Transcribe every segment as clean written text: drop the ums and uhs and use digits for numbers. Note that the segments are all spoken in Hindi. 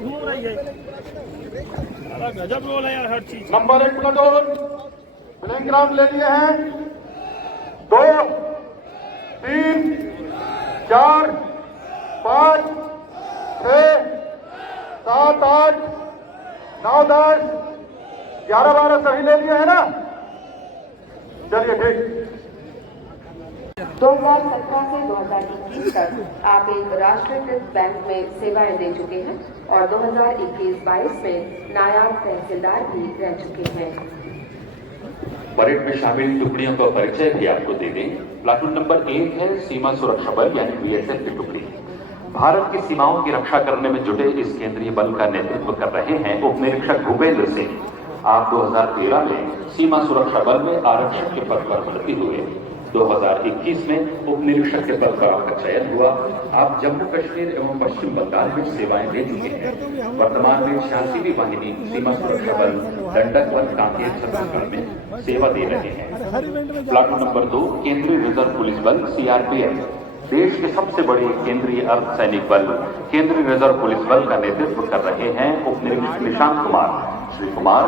घूम रही है, गजब रोल है यार हर चीज। नंबर 1 प्लाटून प्लेग्राउंड ले लिए हैं। 2 3 4 5 6 7 8 9 10 11 12 सभी ले लिए हैं ना। चलिए ठीक। 2017 से 2021 तक आप एक राष्ट्रीयकृत बैंक में सेवाएं दे चुके हैं और 2021-22 में नायब तहसीलदार भी रह चुके हैं। परेड में शामिल टुकड़ियों का परिचय भी आपको दे दें। प्लाटून नंबर 1 है सीमा सुरक्षा बल यानी बीएसएफ की टुकड़ी। भारत की सीमाओं की रक्षा करने में जुटे इस केंद्रीय बल का नेतृत्व कर रहे हैं उप निरीक्षक भूपेंद्र सिंह। आप 2013 में सीमा सुरक्षा बल में आरक्षक के पद पर भर्ती हुए। 2021 में उप निरीक्षक के पद पर आपका चयन हुआ। आप जम्मू कश्मीर एवं पश्चिम बंगाल में सेवाएं दे चुके हैं। वर्तमान में 86वीं वाहिनी सीमा सुरक्षा बल दंडक बल कांकेर छत्तीसगढ़ में सेवा दे रहे हैं। प्लाटून नंबर 2 केंद्रीय रिजर्व पुलिस बल सीआरपीएफ, देश के सबसे बड़े केंद्रीय अर्धसैनिक बल केंद्रीय रिजर्व पुलिस बल का नेतृत्व कर रहे हैं उप निरीक्षक निशांत कुमार। श्री कुमार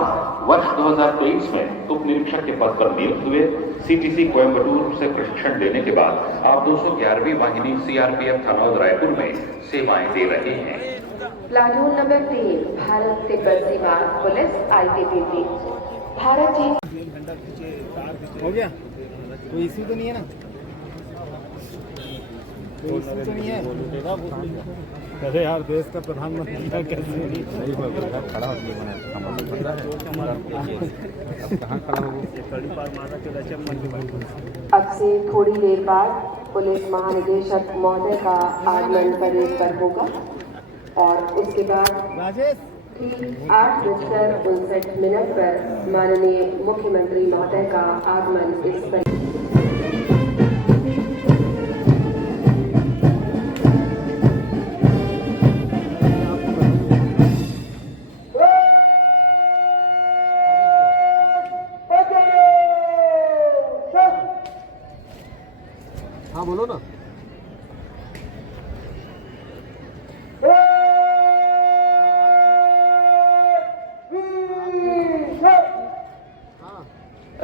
वर्ष 2023 में उप निरीक्षक के पद पर नियुक्त हुए। सीटीसी कोयम्बटूर से प्रशिक्षण लेने के बाद आप 211वीं वाहिनी सीआरपीएफ थनौद रायपुर में सेवाएं दे रहे हैं। प्लाटून नंबर 3 भारत तिब्बत सीमा पुलिस आईटीबीपी। भारत चीन हो गया, कोई इश्यू तो नहीं है ना? कोई इश्यू तो नहीं है? अरे यार देश का प्रधानमंत्री कैसे नहीं खड़ा हो अब से थोड़ी देर बाद पुलिस महानिदेशक महोदय का आगमन परेड पर होगा और उसके बाद ठीक 8:59 पर माननीय मुख्यमंत्री महोदय का आगमन इस पर हाँ बोलो ना।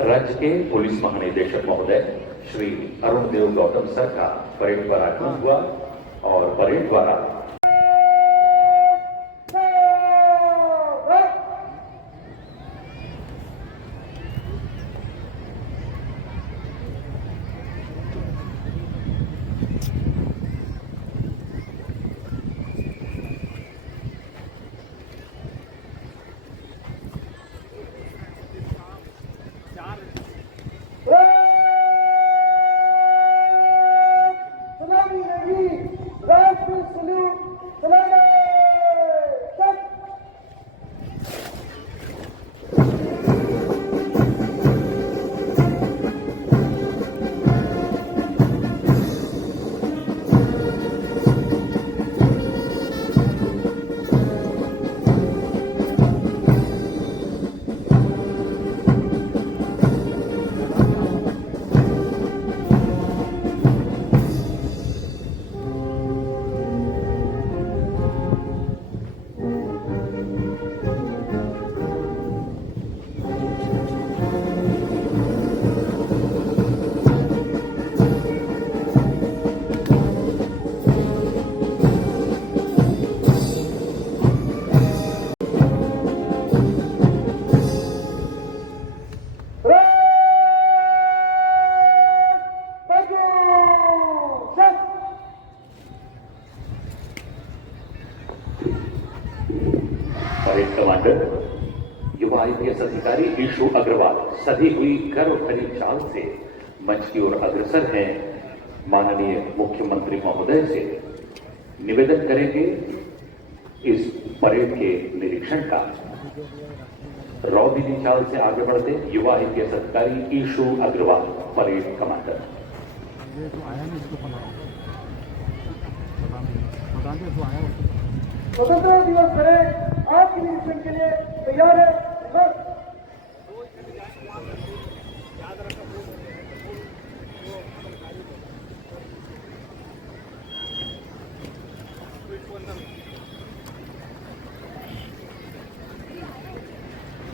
राज्य के पुलिस महानिदेशक महोदय श्री अरुण देव गौतम सर का परेड पर आगमन हुआ और परेड द्वारा परेड कमांडर युवा आईपीएस अधिकारी ईशु अग्रवाल सधी हुई गर्व भरी चाल से मंच की ओर अग्रसर हैं। माननीय मुख्यमंत्री महोदय से निवेदन करेंगे इस परेड के निरीक्षण का। रौदीली चाल से आगे बढ़ते युवा आईपीएस अधिकारी ईशु अग्रवाल परेड कमांडर। स्वतंत्रता दिवस परेड आज के निरीक्षण के लिए तैयार है।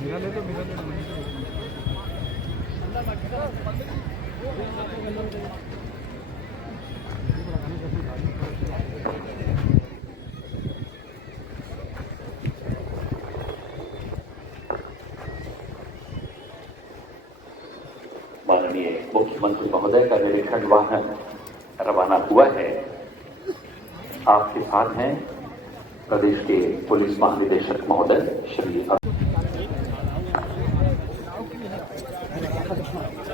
माननीय मुख्यमंत्री महोदय का निरीक्षण वाहन रवाना हुआ है। आपके साथ हैं प्रदेश के पुलिस महानिदेशक महोदय श्री।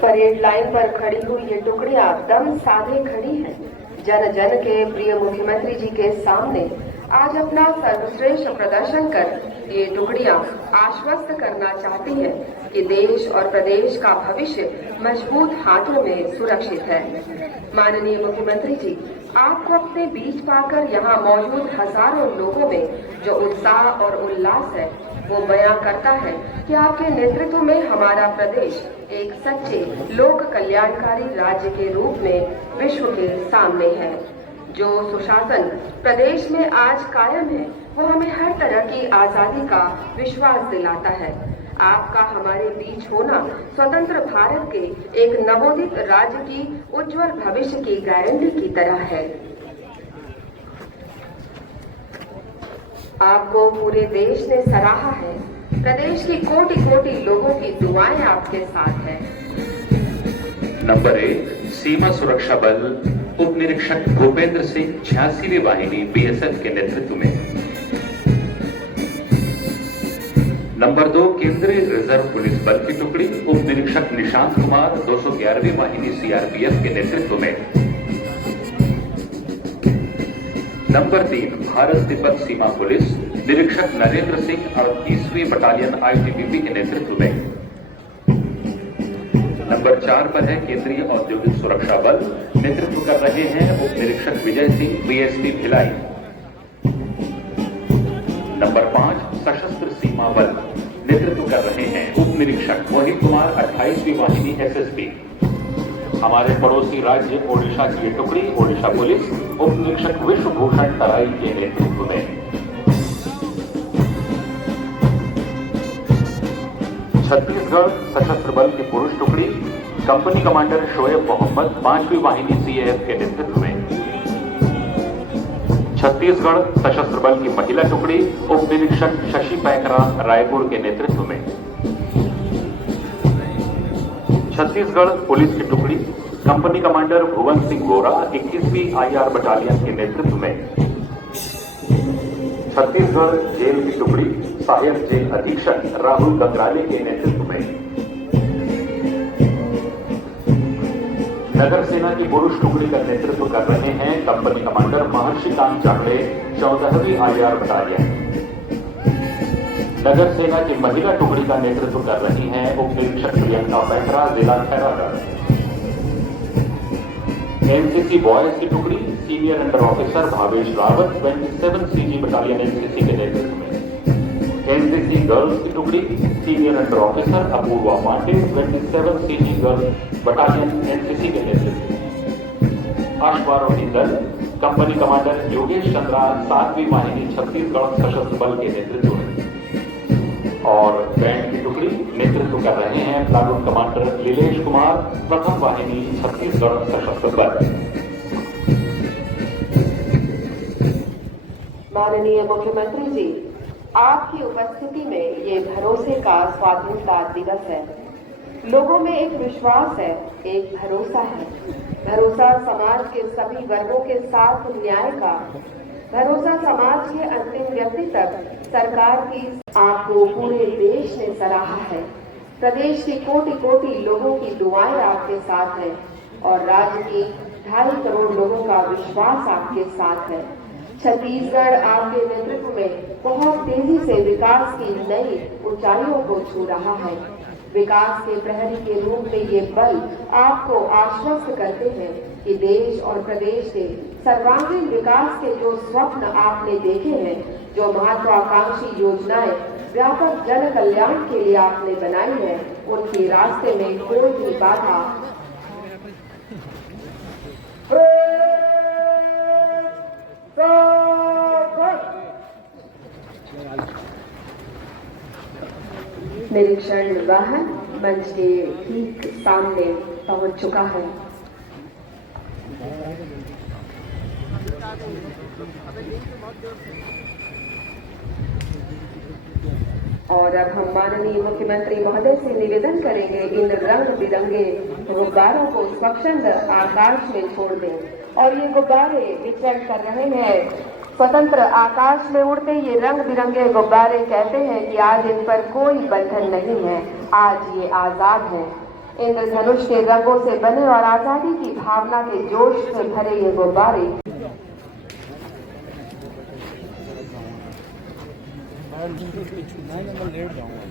परेड लाइन पर खड़ी हुई ये टुकड़ियां दम साधे खड़ी हैं। जन जन के प्रिय मुख्यमंत्री जी के सामने आज अपना सर्वश्रेष्ठ प्रदर्शन कर ये टुकड़ियां आश्वस्त करना चाहती हैं कि देश और प्रदेश का भविष्य मजबूत हाथों में सुरक्षित है। माननीय मुख्यमंत्री जी, आपको अपने बीच पाकर यहाँ मौजूद हजारों लोगों में जो उत्साह और उल्लास है वो बयां करता है कि आपके नेतृत्व में हमारा प्रदेश एक सच्चे लोक कल्याणकारी राज्य के रूप में विश्व के सामने है। जो सुशासन प्रदेश में आज कायम है वो हमें हर तरह की आजादी का विश्वास दिलाता है। आपका हमारे बीच होना स्वतंत्र भारत के एक नवोदित राज्य की उज्जवल भविष्य की गारंटी की तरह है। आपको पूरे देश ने सराहा है। प्रदेश की कोटि कोटि लोगों की दुआएं आपके साथ है। नंबर 1 सीमा सुरक्षा बल उप निरीक्षक भूपेंद्र सिंह 86वीं वाहिनी बीएसएफ के नेतृत्व में। नंबर 2 केंद्रीय रिजर्व पुलिस बल की टुकड़ी उप निरीक्षक निशांत कुमार 211वीं वाहिनी सीआरपीएफ के नेतृत्व में। नंबर 3 भारत तिब्बत सीमा पुलिस निरीक्षक नरेंद्र सिंह 38वीं बटालियन आईटीबीपी के नेतृत्व में। नंबर 4 पर है केंद्रीय औद्योगिक सुरक्षा बल, नेतृत्व कर रहे हैं उप निरीक्षक विजय सिंह बीएसपी भिलाई। नंबर 5 सशस्त्र सीमा बल, नेतृत्व कर रहे हैं उप निरीक्षक मोहित कुमार 28वीं वाहिनी एसएसबी। हमारे पड़ोसी राज्य ओडिशा की ये टुकड़ी ओडिशा पुलिस उप निरीक्षक विश्वभूषण तराई के नेतृत्व में। छत्तीसगढ़ सशस्त्र बल की पुरुष टुकड़ी कंपनी कमांडर शोएब मोहम्मद 5वीं वाहिनी सीएएफ के नेतृत्व में। छत्तीसगढ़ सशस्त्र बल की महिला टुकड़ी उप निरीक्षक शशि पैकरा रायपुर के नेतृत्व में। छत्तीसगढ़ पुलिस की टुकड़ी कंपनी कमांडर भुवन सिंह गोरा 21वीं आईआर बटालियन के नेतृत्व में। छत्तीसगढ़ जेल की टुकड़ी सहायक जेल अधीक्षक राहुल गंगराले के नेतृत्व में। नगर सेना की पुरुष टुकड़ी का नेतृत्व कर रहे हैं कंपनी कमांडर महर्षि कांत चाकड़े 14वीं आईआर बटालियन। नगर सेना की महिला टुकड़ी का नेतृत्व कर रही हैं उप निरीक्षक प्रियंका पैकरा जिला खैरागढ़। एनसीसी बॉयज की टुकड़ी senior under officer Bhavesh Rawat 27 CG battalion NCC के नेतृत्व में। एनसीसी गर्ल्स की टुकड़ी senior under officer Apurva Pandey 27 CG girls battalion NCC के नेतृत्व में। अश्वारोही दल कंपनी कमांडर योगेश चंद्रा 7वीं वाहिनी छत्तीसगढ़ सशस्त्र बल के नेतृत्व में। और बैंड की टुकड़ी नेतृत्व कर रहे हैं प्लाटून कमांडर लीलेश कुमार 1st वाहिनी छत्तीसगढ़ सशस्त्र बल। माननीय मुख्यमंत्री जी, आपकी उपस्थिति में ये भरोसे का स्वाधीनता दिवस है। लोगों में एक विश्वास है, एक भरोसा है। भरोसा समाज के सभी वर्गों के साथ न्याय का, भरोसा समाज के अंतिम व्यक्ति तक सरकार की। आपको पूरे देश ने सराहा है। प्रदेश के कोटि कोटि लोगों की दुआएं आपके साथ है और राज्य की 2.5 करोड़ लोगों का विश्वास आपके साथ है। छत्तीसगढ़ आपके नेतृत्व में बहुत तेजी से विकास की नई ऊंचाइयों को छू रहा है। विकास के प्रहरी के रूप में ये बल आपको आश्वस्त करते हैं कि देश और प्रदेश के सर्वांगीण विकास के जो स्वप्न आपने देखे हैं, जो महत्वाकांक्षी योजनाएं व्यापक जन कल्याण के लिए आपने बनाई है, उनके रास्ते में कोई भी बाधा निरीक्षण वाहन मंच के ठीक सामने पहुंच चुका है। और अब हम माननीय मुख्यमंत्री महोदय से निवेदन करेंगे इन रंग बिरंगे गुब्बारों को स्वच्छंद आकाश में छोड़ दें। और ये गुब्बारे विचरण कर रहे हैं स्वतंत्र आकाश में उड़ते। ये रंग बिरंगे गुब्बारे कहते हैं कि आज इन पर कोई बंधन नहीं है, आज ये आजाद हैं। इंद्रधनुष के रंगों से बने और आजादी की भावना के जोश से भरे ये गुब्बारे लेट जाऊंगा।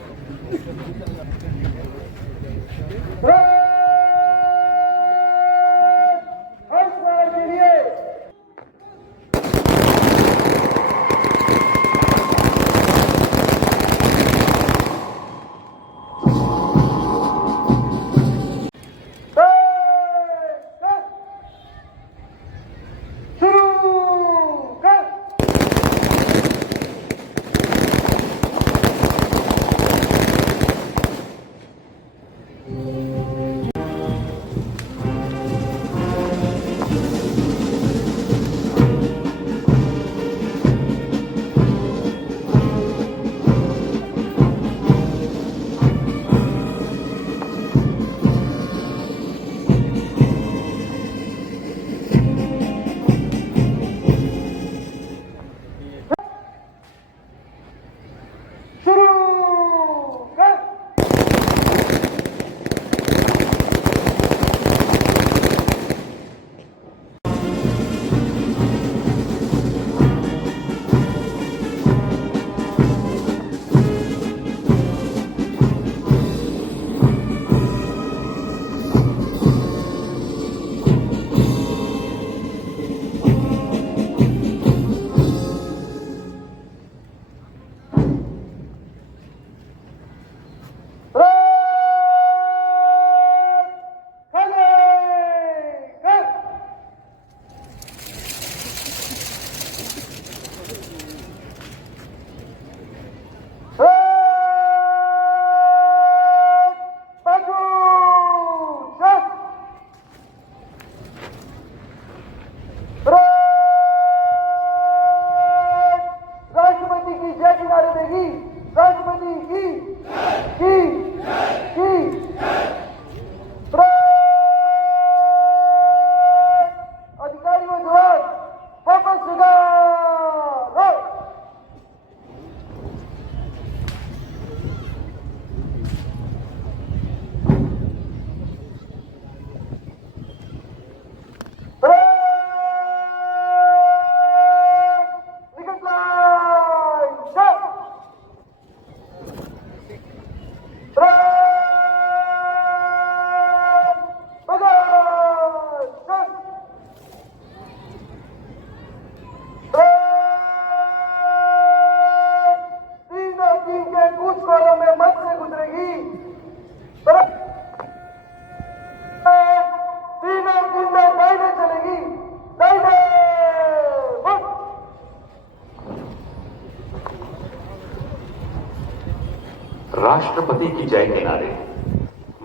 राष्ट्रपति की जय के नारे।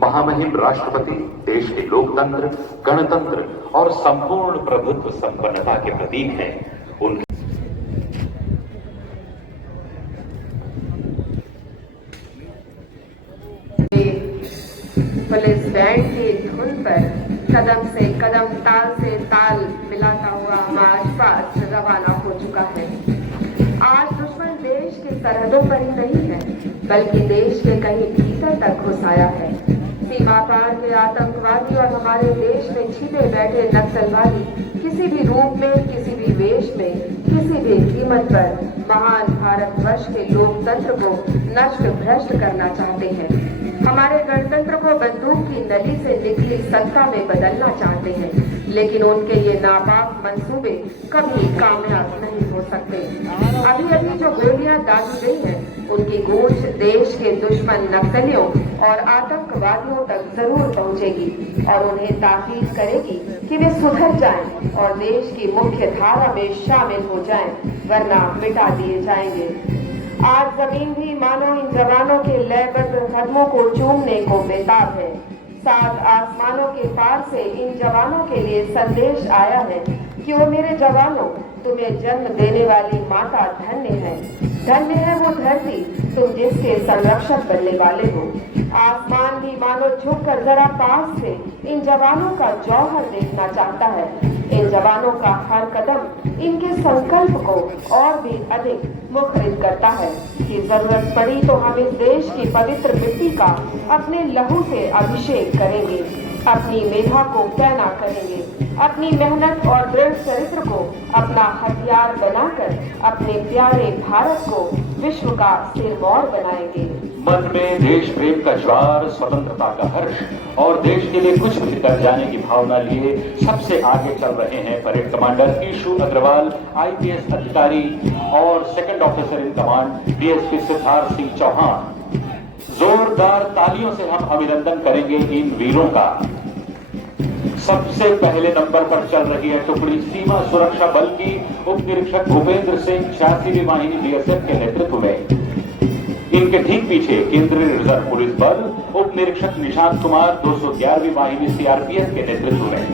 महामहिम राष्ट्रपति देश के लोकतंत्र, गणतंत्र और संपूर्ण प्रभुत्व संपन्नता के प्रतीक हैं। उनके पुलिस बैंड की धुन पर कदम से कदम, ताल से ताल मिलाता हुआ मार्च पास्ट रवाना हो चुका है। आज दुश्मन देश के सरहदों पर ही नहीं है, बल्कि देश के कहीं भीतर तक घुस आया है। सीमा पार के आतंकवादी और हमारे देश में छिपे बैठे नक्सलवादी किसी भी रूप में, किसी भी वेश में, किसी भी कीमत पर महान भारतवर्ष के लोकतंत्र को नष्ट भ्रष्ट करना चाहते हैं। हमारे गणतंत्र को बंदूक की नली से निकली सत्ता में बदलना चाहते हैं, लेकिन उनके ये नापाक मंसूबे कभी कामयाब नहीं हो सकते। अभी अभी जो गोलियां दागी गई हैं, उनकी गूंज देश के दुश्मन नक्सलियों और आतंकवादियों तक जरूर पहुंचेगी और उन्हें ताकीद करेगी कि वे सुधर जाएं और देश की मुख्य धारा में शामिल हो जाएं, वरना मिटा दिए जाएंगे। आज जमीन भी मानो इन जवानों के लयबद्ध कदमों को चूमने को बेताब है। सात आसमानों के पार से इन जवानों के लिए संदेश आया है कि ओ मेरे जवानों, तुम्हें जन्म देने वाली माता धन्य है। धन्य है वो धरती तुम जिसके संरक्षक बनने वाले हो। आसमान भी मानो झुककर जरा पास से इन जवानों का जौहर देखना चाहता है। इन जवानों का हर कदम इनके संकल्प को और भी अधिक मुखरित करता है कि जरूरत पड़ी तो हम इस देश की पवित्र मिट्टी का अपने लहू से अभिषेक करेंगे, अपनी मेधा को पैना करेंगे, अपनी मेहनत और दृढ़ चरित्र को अपना हथियार बनाकर अपने प्यारे भारत को विश्व का सिरमौर बनाएंगे। मन में देश प्रेम का ज्वार, स्वतंत्रता का हर्ष और देश के लिए कुछ भी कर जाने की भावना लिए सबसे आगे चल रहे हैं parade commander Ishu Agarwal, IPS अधिकारी और second officer in command DSP Siddharth Singh Chauhan. जोरदार तालियों से हम अभिनंदन करेंगे इन वीरों का। सबसे पहले नंबर पर चल रही है टुकड़ी सीमा सुरक्षा बल की उप निरीक्षक भूपेंद्र सिंह 86वीं वाहिनी BSF के नेतृत्व में। इनके ठीक पीछे केंद्रीय रिजर्व पुलिस बल उप निरीक्षक निशांत कुमार 211वीं वाहिनी CRPF के नेतृत्व में।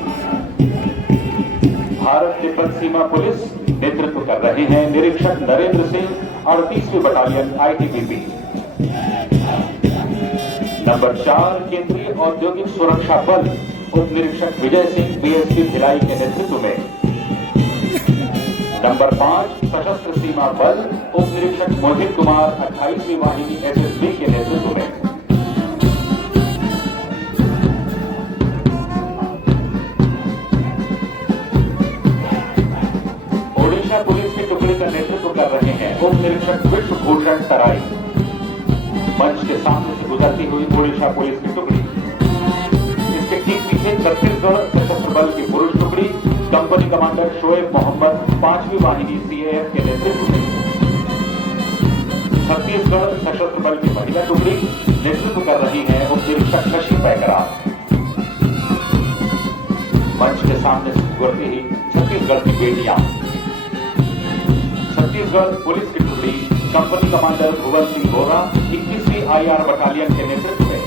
भारत तिब्बत सीमा पुलिस नेतृत्व कर रहे हैं निरीक्षक नरेंद्र सिंह 38वीं बटालियन ITBP। नंबर 4 केंद्रीय औद्योगिक सुरक्षा बल उप निरीक्षक विजय सिंह BSP भिलाई के नेतृत्व में। नंबर 5 सशस्त्र सीमा बल उप निरीक्षक मोहित कुमार 28वीं वाहिनी SSB के नेतृत्व में। ओडिशा पुलिस की टुकड़ी का नेतृत्व कर रहे हैं उप निरीक्षक विश्व भूषण तराई। मंच के सामने से गुजरती हुई ओडिशा पुलिस की टुकड़ी, इसके ठीक पीछे छत्तीसगढ़ सशस्त्र बल की पुरुष टुकड़ी कंपनी कमांडर शोएब मोहम्मद 5वीं वाहिनी CAF के नेतृत्व में। छत्तीसगढ़ सशस्त्र बल की महिला टुकड़ी नेतृत्व कर रही है उप निरीक्षक शशि पैकरा। मंच के सामने से गुजरती ही छत्तीसगढ़ की बेटियां। छत्तीसगढ़ पुलिस की टुकड़ी कंपनी कमांडर भुवन सिंह गोरा 21वीं IR बटालियन के नेतृत्व में।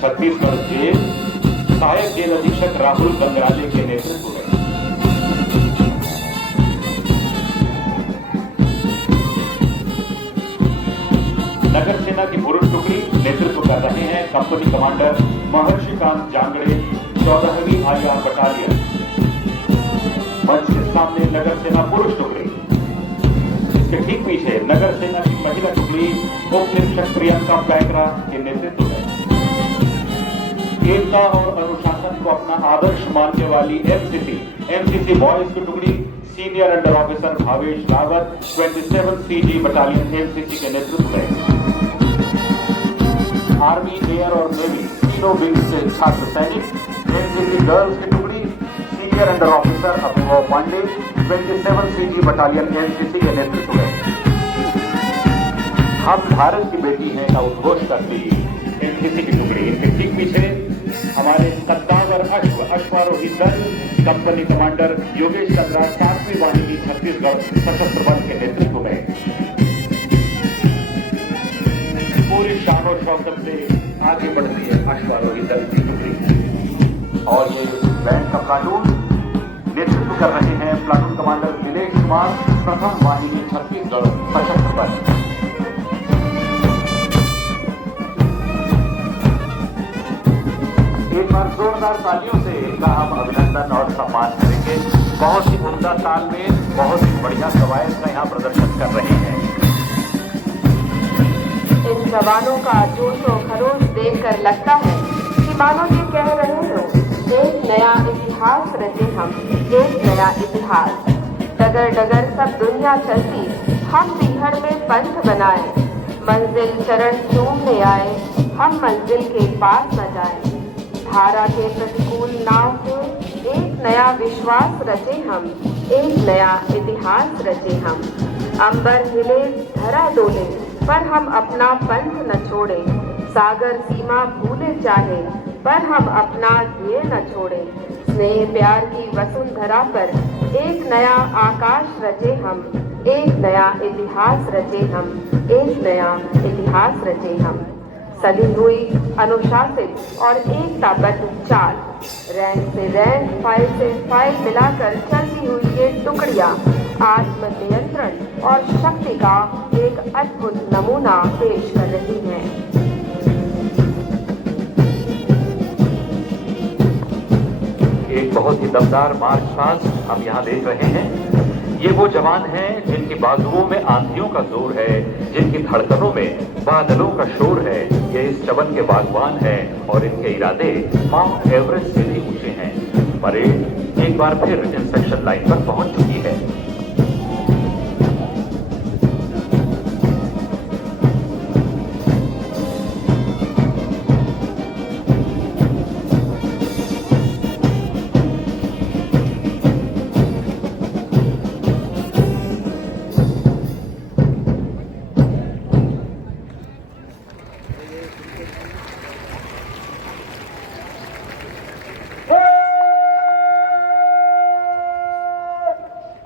छत्तीसगढ़ जेल सहायक जेल अधीक्षक राहुल गंगराले के नेतृत्व में। नगर सेना की पुरुष टुकड़ी नेतृत्व कर रहे हैं कंपनी कमांडर महर्षिकांत जांगड़े 14वीं IR बटालियन। मंच के सामने नगर सेना पुरुष टुकड़ी, इसके ठीक पीछे नगर सेना की महिला टुकड़ी उप निरीक्षक प्रियंका पैकरा के नेतृत्व में। एकता और अनुशासन को अपना आदर्श मानने वाली MCC बॉयज की टुकड़ी senior under officer Bhavesh Rawat 27 CG battalion MCC के नेतृत्व में। आर्मी, एयर और नेवी तीनों विंग से छात्र सैनिक MCC गर्ल्स की टुकड़ी सीनियर अंडर ऑफिसर अभिनव पांडे 27 CG बटालियन MCC के नेतृत्व में। हम भारत की बेटी हैं का उद्घोष करती MCC की टुकड़ी, इनके ठीक पीछे हमारे कद्दावर अश्वारोही दल कंपनी कमांडर योगेश चंद्रा 7वीं वाहिनी छत्तीसगढ़ सशस्त्र बल के नेतृत्व में। पूरी शान और शौकत से आगे बढ़ती है अश्वारोही दल की टुकड़ी। और ये बैंड का प्लाटून नेतृत्व कर रहे हैं platoon commander Dinesh Kumar 1st वाहिनी छत्तीसगढ़ सशस्त्र बल। एक बार जोरदार तालियों से इनका हम अभिनंदन और सम्मान करेंगे। बहुत ही उम्दा तालमेल, बहुत ही बढ़िया कवायद का यहाँ प्रदर्शन कर रहे हैं। इन जवानों का जोश और खरोश देखकर लगता है कि मानो ये कह रहे हो एक नया इतिहास रचे हम, एक नया इतिहास। डगर डगर सब दुनिया चलती, हम बिहड़ में पंथ बनाए। मंजिल चरण चूमने आए, हम मंजिल के पास न जाए। धारा के प्रतिकूल नाव से एक नया विश्वास रचे हम, एक नया इतिहास रचे हम। अंबर हिले धरा डोले, पर हम अपना पंथ न छोड़े। सागर सीमा भूले चाहे, पर हम अपना ध्येय न छोड़े। स्नेह प्यार की वसुंधरा पर एक नया आकाश रचे हम, एक नया इतिहास रचे हम, एक नया इतिहास रचे हम। सदी हुई अनुशासित और एकताबद्ध चाल, रैंक से रैंक, फाइल से फाइल मिलाकर चलती हुई ये टुकड़ियां आत्म नियंत्रण और शक्ति का एक अद्भुत नमूना पेश कर रही हैं। एक बहुत ही दमदार मार्च पास्ट हम यहाँ देख रहे हैं। ये वो जवान हैं जिनकी बाजुओं में आंधियों का जोर है, जिनकी धड़कनों में बादलों का शोर है। ये इस चमन के बागवान हैं और इनके इरादे माउंट एवरेस्ट से भी ऊंचे हैं। परेड एक बार फिर इंस्पेक्शन लाइन पर पहुंच चुकी है।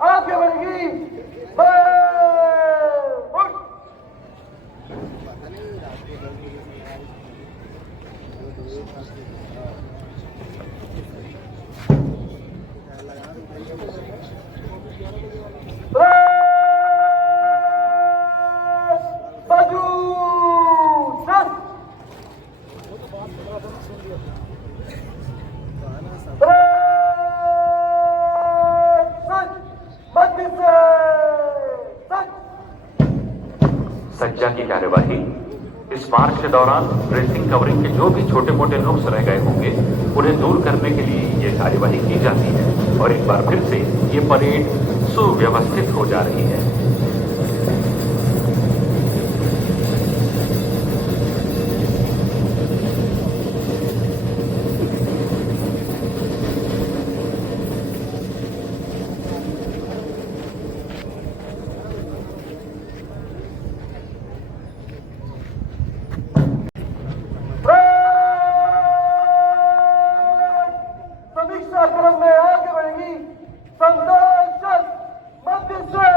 आगे बढ़ेगी। सज्जा की कार्यवाही। इस मार्च के दौरान ड्रेसिंग कवरिंग के जो भी छोटे मोटे नुक्स रह गए होंगे उन्हें दूर करने के लिए ये कार्यवाही की जाती है और एक बार फिर से ये परेड सुव्यवस्थित हो जा रही है। समीक्षा क्रम में आगे बढ़ेगी। संदेश मध्य से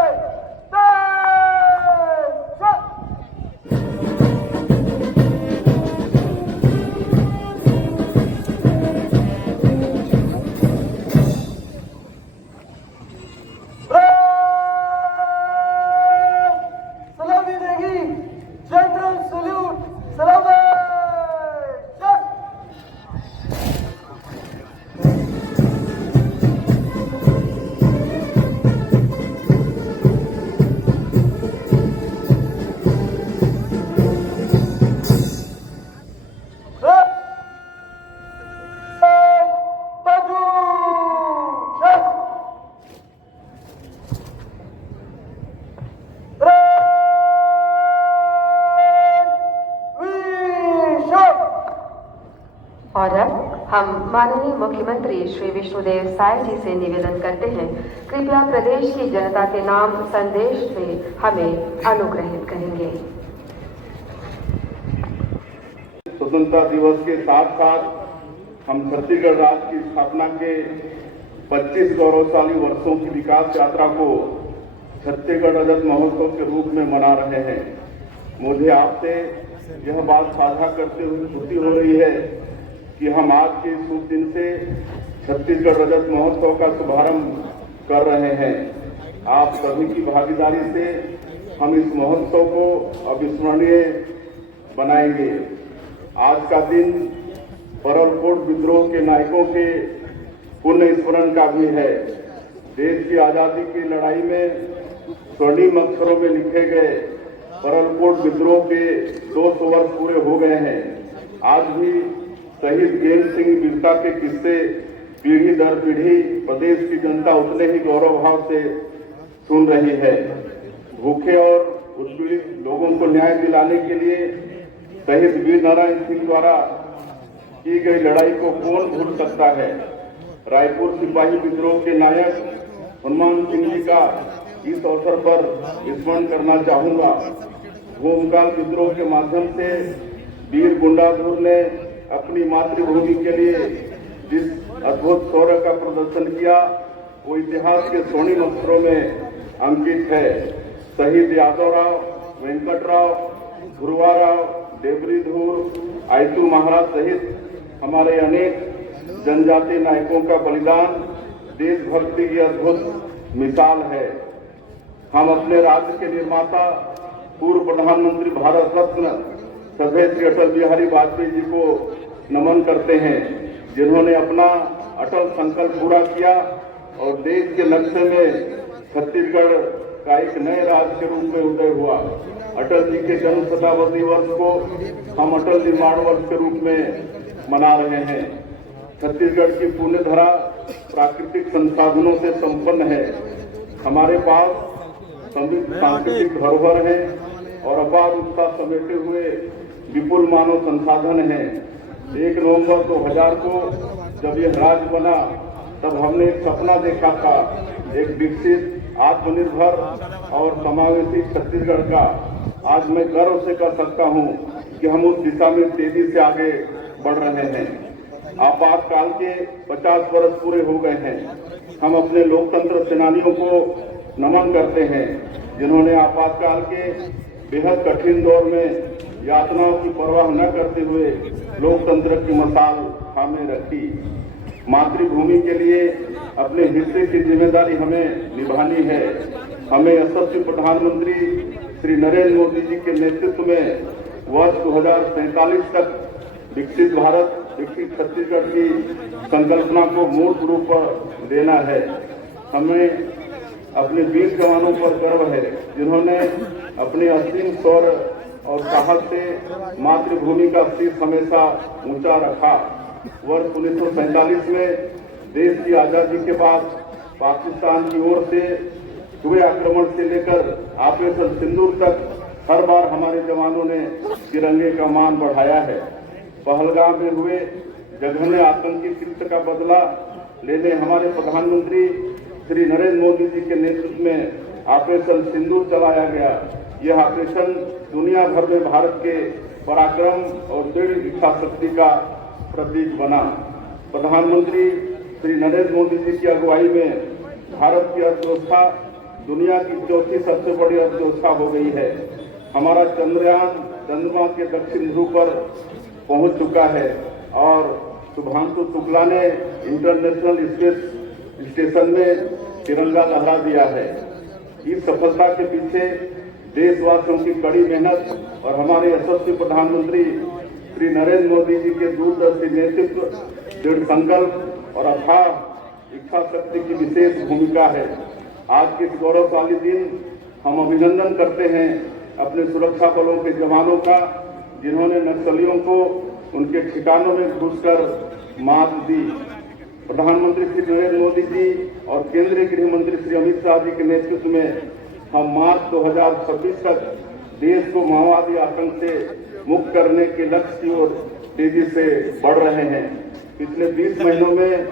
सलामी देगी। जनरल सल्यूट सलामी। और अब हम माननीय मुख्यमंत्री श्री विष्णुदेव साय जी से निवेदन करते हैं, कृपया प्रदेश की जनता के नाम संदेश से हमें अनुग्रहित करेंगे। स्वतंत्रता दिवस के साथ साथ हम छत्तीसगढ़ राज्य की स्थापना के 25 गौरवशाली वर्षों की विकास यात्रा को छत्तीसगढ़ रजत महोत्सव के रूप में मना रहे हैं। मुझे आपसे यह बात साझा करते हुए खुशी हो रही है कि हम आज के शुभ दिन से छत्तीसगढ़ रजत महोत्सव का शुभारंभ कर रहे हैं। आप सभी की भागीदारी से हम इस महोत्सव को अविस्मरणीय बनाएंगे। आज का दिन परलकोट विद्रोह के नायकों के पुण्य स्मरण का भी है। देश की आजादी की लड़ाई में स्वर्णिम अक्षरों में लिखे गए परलकोट विद्रोह के 200 वर्ष पूरे हो गए हैं। आज भी शहीद ज्ञान सिंह बिरसा के किस्से पीढ़ी दर पीढ़ी प्रदेश की जनता उतने ही गौरव भाव से सुन रही है। भूखे और उत्पीड़ित लोगों को न्याय दिलाने के लिए शहीद वीर नारायण सिंह द्वारा की गई लड़ाई को कौन भूल सकता है। रायपुर सिपाही विद्रोह के नायक हनुमान सिंह जी का इस अवसर पर स्मरण करना चाहूंगा। भूमकाल विद्रोह के माध्यम से वीर गुंडाधुर ने अपनी मातृभूमि के लिए जिस अद्भुत शौर्य का प्रदर्शन किया वो इतिहास के स्वर्णिम अक्षरों में अंकित है। शहीद यादवराव, वेंकटराव, ध्रुवाराव, देवरीधूर, आयतू महाराज सहित हमारे अनेक जनजातीय नायकों का बलिदान देशभक्ति की अद्भुत मिसाल है। हम अपने राज्य के निर्माता पूर्व प्रधानमंत्री भारत रत्न श्रद्धेय श्री अटल बिहारी वाजपेयी जी को नमन करते हैं, जिन्होंने अपना अटल संकल्प पूरा किया और देश के नक्शे में छत्तीसगढ़ का एक नए राज्य के रूप में उदय हुआ। अटल जी के जन्म शताब्दी वर्ष को हम अटल निर्माण वर्ष के रूप में मना रहे हैं। छत्तीसगढ़ की पुण्य धरा प्राकृतिक संसाधनों से संपन्न है। हमारे पास समृद्ध सांस्कृतिक धरोहर है और अपार उत्साह समेटे हुए विपुल मानव संसाधन है। 1 नवंबर 2000 को जब यह राज्य बना तब हमने एक सपना देखा था, एक विकसित, आत्मनिर्भर और समावेशी छत्तीसगढ़ का। आज मैं गर्व से कह सकता हूं कि हम उस दिशा में तेजी से आगे बढ़ रहे हैं। आपातकाल के 50 वर्ष पूरे हो गए हैं। हम अपने लोकतंत्र सेनानियों को नमन करते हैं, जिन्होंने आपातकाल के बेहद कठिन दौर में यातनाओं की परवाह न करते हुए लोकतंत्र की मशाल थामे रखी। मातृभूमि के लिए अपने हिस्से की जिम्मेदारी हमें निभानी है। हमें यशस्वी प्रधानमंत्री श्री नरेंद्र मोदी जी के नेतृत्व में वर्ष 2047 तक विकसित भारत, विकसित छत्तीसगढ़ की संकल्पना को मूर्त रूप देना है। हमें अपने वीर जवानों पर गर्व है, जिन्होंने अपने असीम शौर्य और साहस से मातृभूमि का शीर्ष हमेशा ऊंचा रखा। वर्ष 1947 में देश की आजादी के बाद पाकिस्तान की ओर से हुए आक्रमण से लेकर ऑपरेशन सिंदूर तक हर बार हमारे जवानों ने तिरंगे का मान बढ़ाया है। पहलगाम में हुए जघन्य आतंकी कृत्य का बदला लेने हमारे प्रधानमंत्री श्री नरेंद्र मोदी जी के नेतृत्व में ऑपरेशन सिंदूर चलाया गया। यह ऑपरेशन दुनिया भर में भारत के पराक्रम और दृढ़ इच्छा शक्ति का प्रतीक बना। प्रधानमंत्री श्री नरेंद्र मोदी जी की अगुवाई में भारत की अर्थव्यवस्था दुनिया की चौथी सबसे बड़ी अर्थव्यवस्था हो गई है। हमारा चंद्रयान चंद्रमा के दक्षिण ध्रुव पर पहुंच चुका है और शुभांशु शुक्ला ने इंटरनेशनल स्पेस स्टेशन में तिरंगा लहरा दिया है। इस सफलता के पीछे देशवासियों की कड़ी मेहनत और हमारे यशस्वी प्रधानमंत्री श्री नरेंद्र मोदी जी के दूरदर्शी नेतृत्व, दृढ़ संकल्प और अथाह इच्छा शक्ति की विशेष भूमिका है। आज के इस गौरवशाली दिन हम अभिनंदन करते हैं अपने सुरक्षा बलों के जवानों का, जिन्होंने नक्सलियों को उनके ठिकानों में घुसकर मात दी। प्रधानमंत्री श्री नरेंद्र मोदी जी और केंद्रीय गृह मंत्री श्री अमित शाह जी के नेतृत्व में हम मार्च 2026 तक देश को माओवादी आतंक से मुक्त करने के लक्ष्य की ओर तेजी से बढ़ रहे हैं। पिछले 20 महीनों में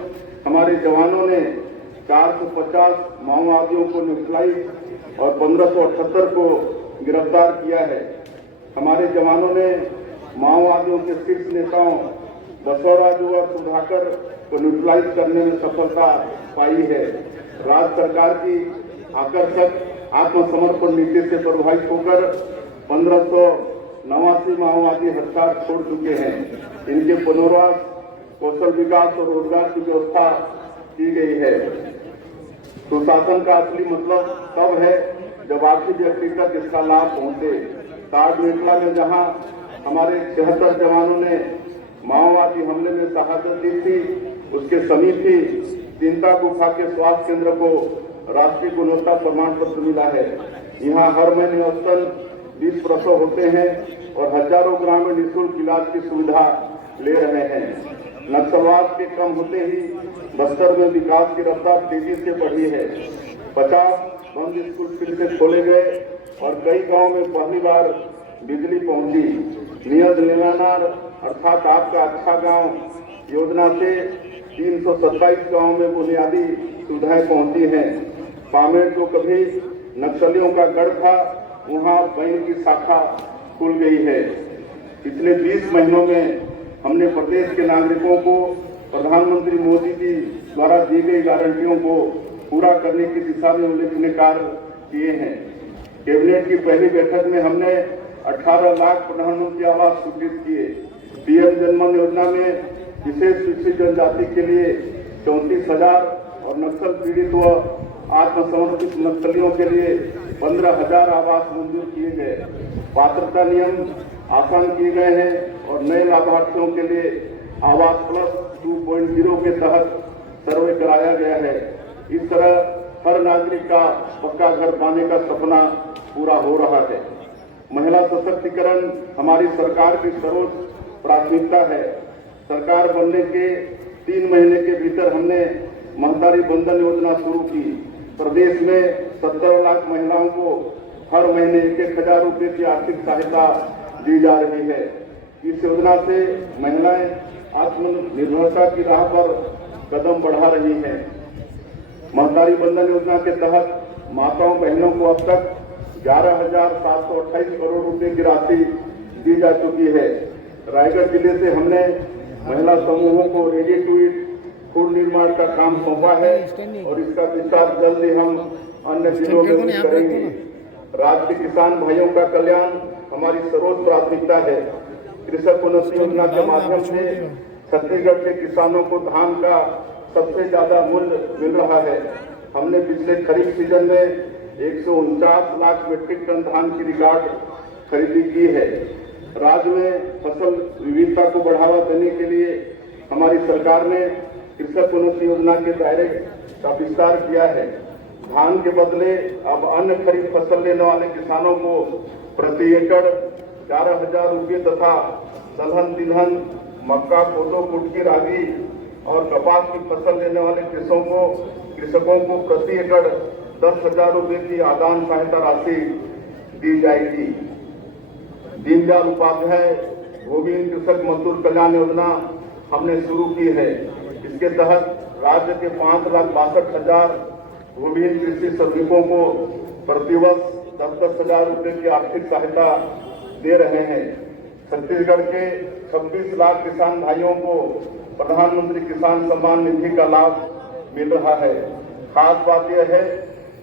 हमारे जवानों ने 450 माओवादियों को न्यूट्रलाइज और 1578 को गिरफ्तार किया है। हमारे जवानों ने माओवादियों के शीर्ष नेताओं बसवराज और सुधाकर को न्यूट्रलाइज करने में सफलता पाई है। राज्य सरकार की आकर्षक आत्मसमर्पण नीति से प्रभावित होकर 1589 माओवादी हथियार छोड़ चुके हैं। इनके पुनर्वास, कौशल विकास और रोजगार की व्यवस्था की गई है। सुशासन का असली मतलब तब है जब आखिरी व्यक्ति तक इसका लाभ पहुंचे। ताजमेटला में जहां हमारे 76 जवानों ने माओवादी हमले में शहादत दी थी, उसके समीप ही चिंता गुफा के स्वास्थ्य केंद्र को राष्ट्रीय गुणवत्ता प्रमाण पत्र मिला है। यहाँ हर महीने औसतन 20 प्रसव होते हैं और हजारों ग्रामीण निःशुल्क इलाज की सुविधा ले रहे हैं। नक्सलवाद के कम होते ही बस्तर में विकास की रफ्तार तेजी से बढ़ी है। 50 बंद स्कूल फिर से खोले गए और कई गांव में पहली बार बिजली पहुंची। नियत निरानार अर्थात आपका अच्छा गांव योजना से 327 गांव में बुनियादी सुविधाएं पहुंची हैं। पामेड़ जो कभी नक्सलियों का गढ़ था, वहां बैंक की शाखा खुल गई है। पिछले 20 महीनों में हमने प्रदेश के नागरिकों को प्रधानमंत्री मोदी जी द्वारा दी गई गारंटियों को पूरा करने की दिशा में उल्लेखनीय कार्य किए हैं। कैबिनेट की पहली बैठक में हमने 18 लाख प्रधानमंत्री आवास स्वीकृत किए। पीएम जनमन योजना में विशेष पिछड़ी जनजाति के लिए 34,000 और नक्सल पीड़ित व आत्मसमर्पित नक्सलियों के लिए 15,000 आवास मंजूर किए गए। पात्रता नियम आसान किए गए हैं और नए लाभार्थियों के लिए आवास प्लस 2.0 के तहत सर्वे कराया गया है। इस तरह हर नागरिक का पक्का घर पाने का सपना पूरा हो रहा है। महिला सशक्तिकरण हमारी सरकार की सर्वोच्च प्राथमिकता है। सरकार बनने के 3 महीने के भीतर हमने महतारी बंधन योजना शुरू की। प्रदेश में 70 लाख महिलाओं को हर महीने 1,000 रुपये की आर्थिक सहायता दी जा रही है। इस योजना से महिलाएं आत्मनिर्भरता की राह पर कदम बढ़ा रही हैं। महतारी बंधन योजना के तहत माताओं बहनों को अब तक 11,728 करोड़ रुपए की राशि दी जा चुकी है। रायगढ़ जिले से हमने महिला समूहों को रेडी टू ईट फूड निर्माण का काम सौंपा है और इसका विस्तार जल्द ही हम अन्य जिलों में भी करेंगे। राज्य के किसान भाइयों का कल्याण हमारी सर्वोच्च प्राथमिकता है। कृषक उन्नति योजना के माध्यम से छत्तीसगढ़ के किसानों को धान का सबसे ज्यादा मूल्य मिल रहा है। हमने पिछले खरीफ सीजन में 149 लाख मीट्रिक टन धान की रिकॉर्ड खरीदी की है। राज्य में फसल विविधता को बढ़ावा देने के लिए हमारी सरकार ने कृषक उन्नति योजना के दायरे का विस्तार किया है। धान के बदले अब अन्य खरीफ फसल लेने वाले किसानों को प्रति एकड़ 11,000 रुपये तथा दलहन तिलहन मक्का कोदो कुटकी रागी और कपास की फसल लेने वाले कृषकों को प्रति एकड़ 10,000 रुपये की आदान सहायता राशि दी जाएगी। दीनदयाल उपाध्याय गोविंद कृषक मजदूर कल्याण योजना हमने शुरू की है। इसके तहत राज्य के 5,62,000 गोविंद कृषि श्रमिकों को प्रतिवर्ष 10,000 रुपये की आर्थिक सहायता दे रहे हैं। छत्तीसगढ़ के 26 लाख किसान भाइयों को प्रधानमंत्री किसान सम्मान निधि का लाभ मिल रहा है। खास बात यह है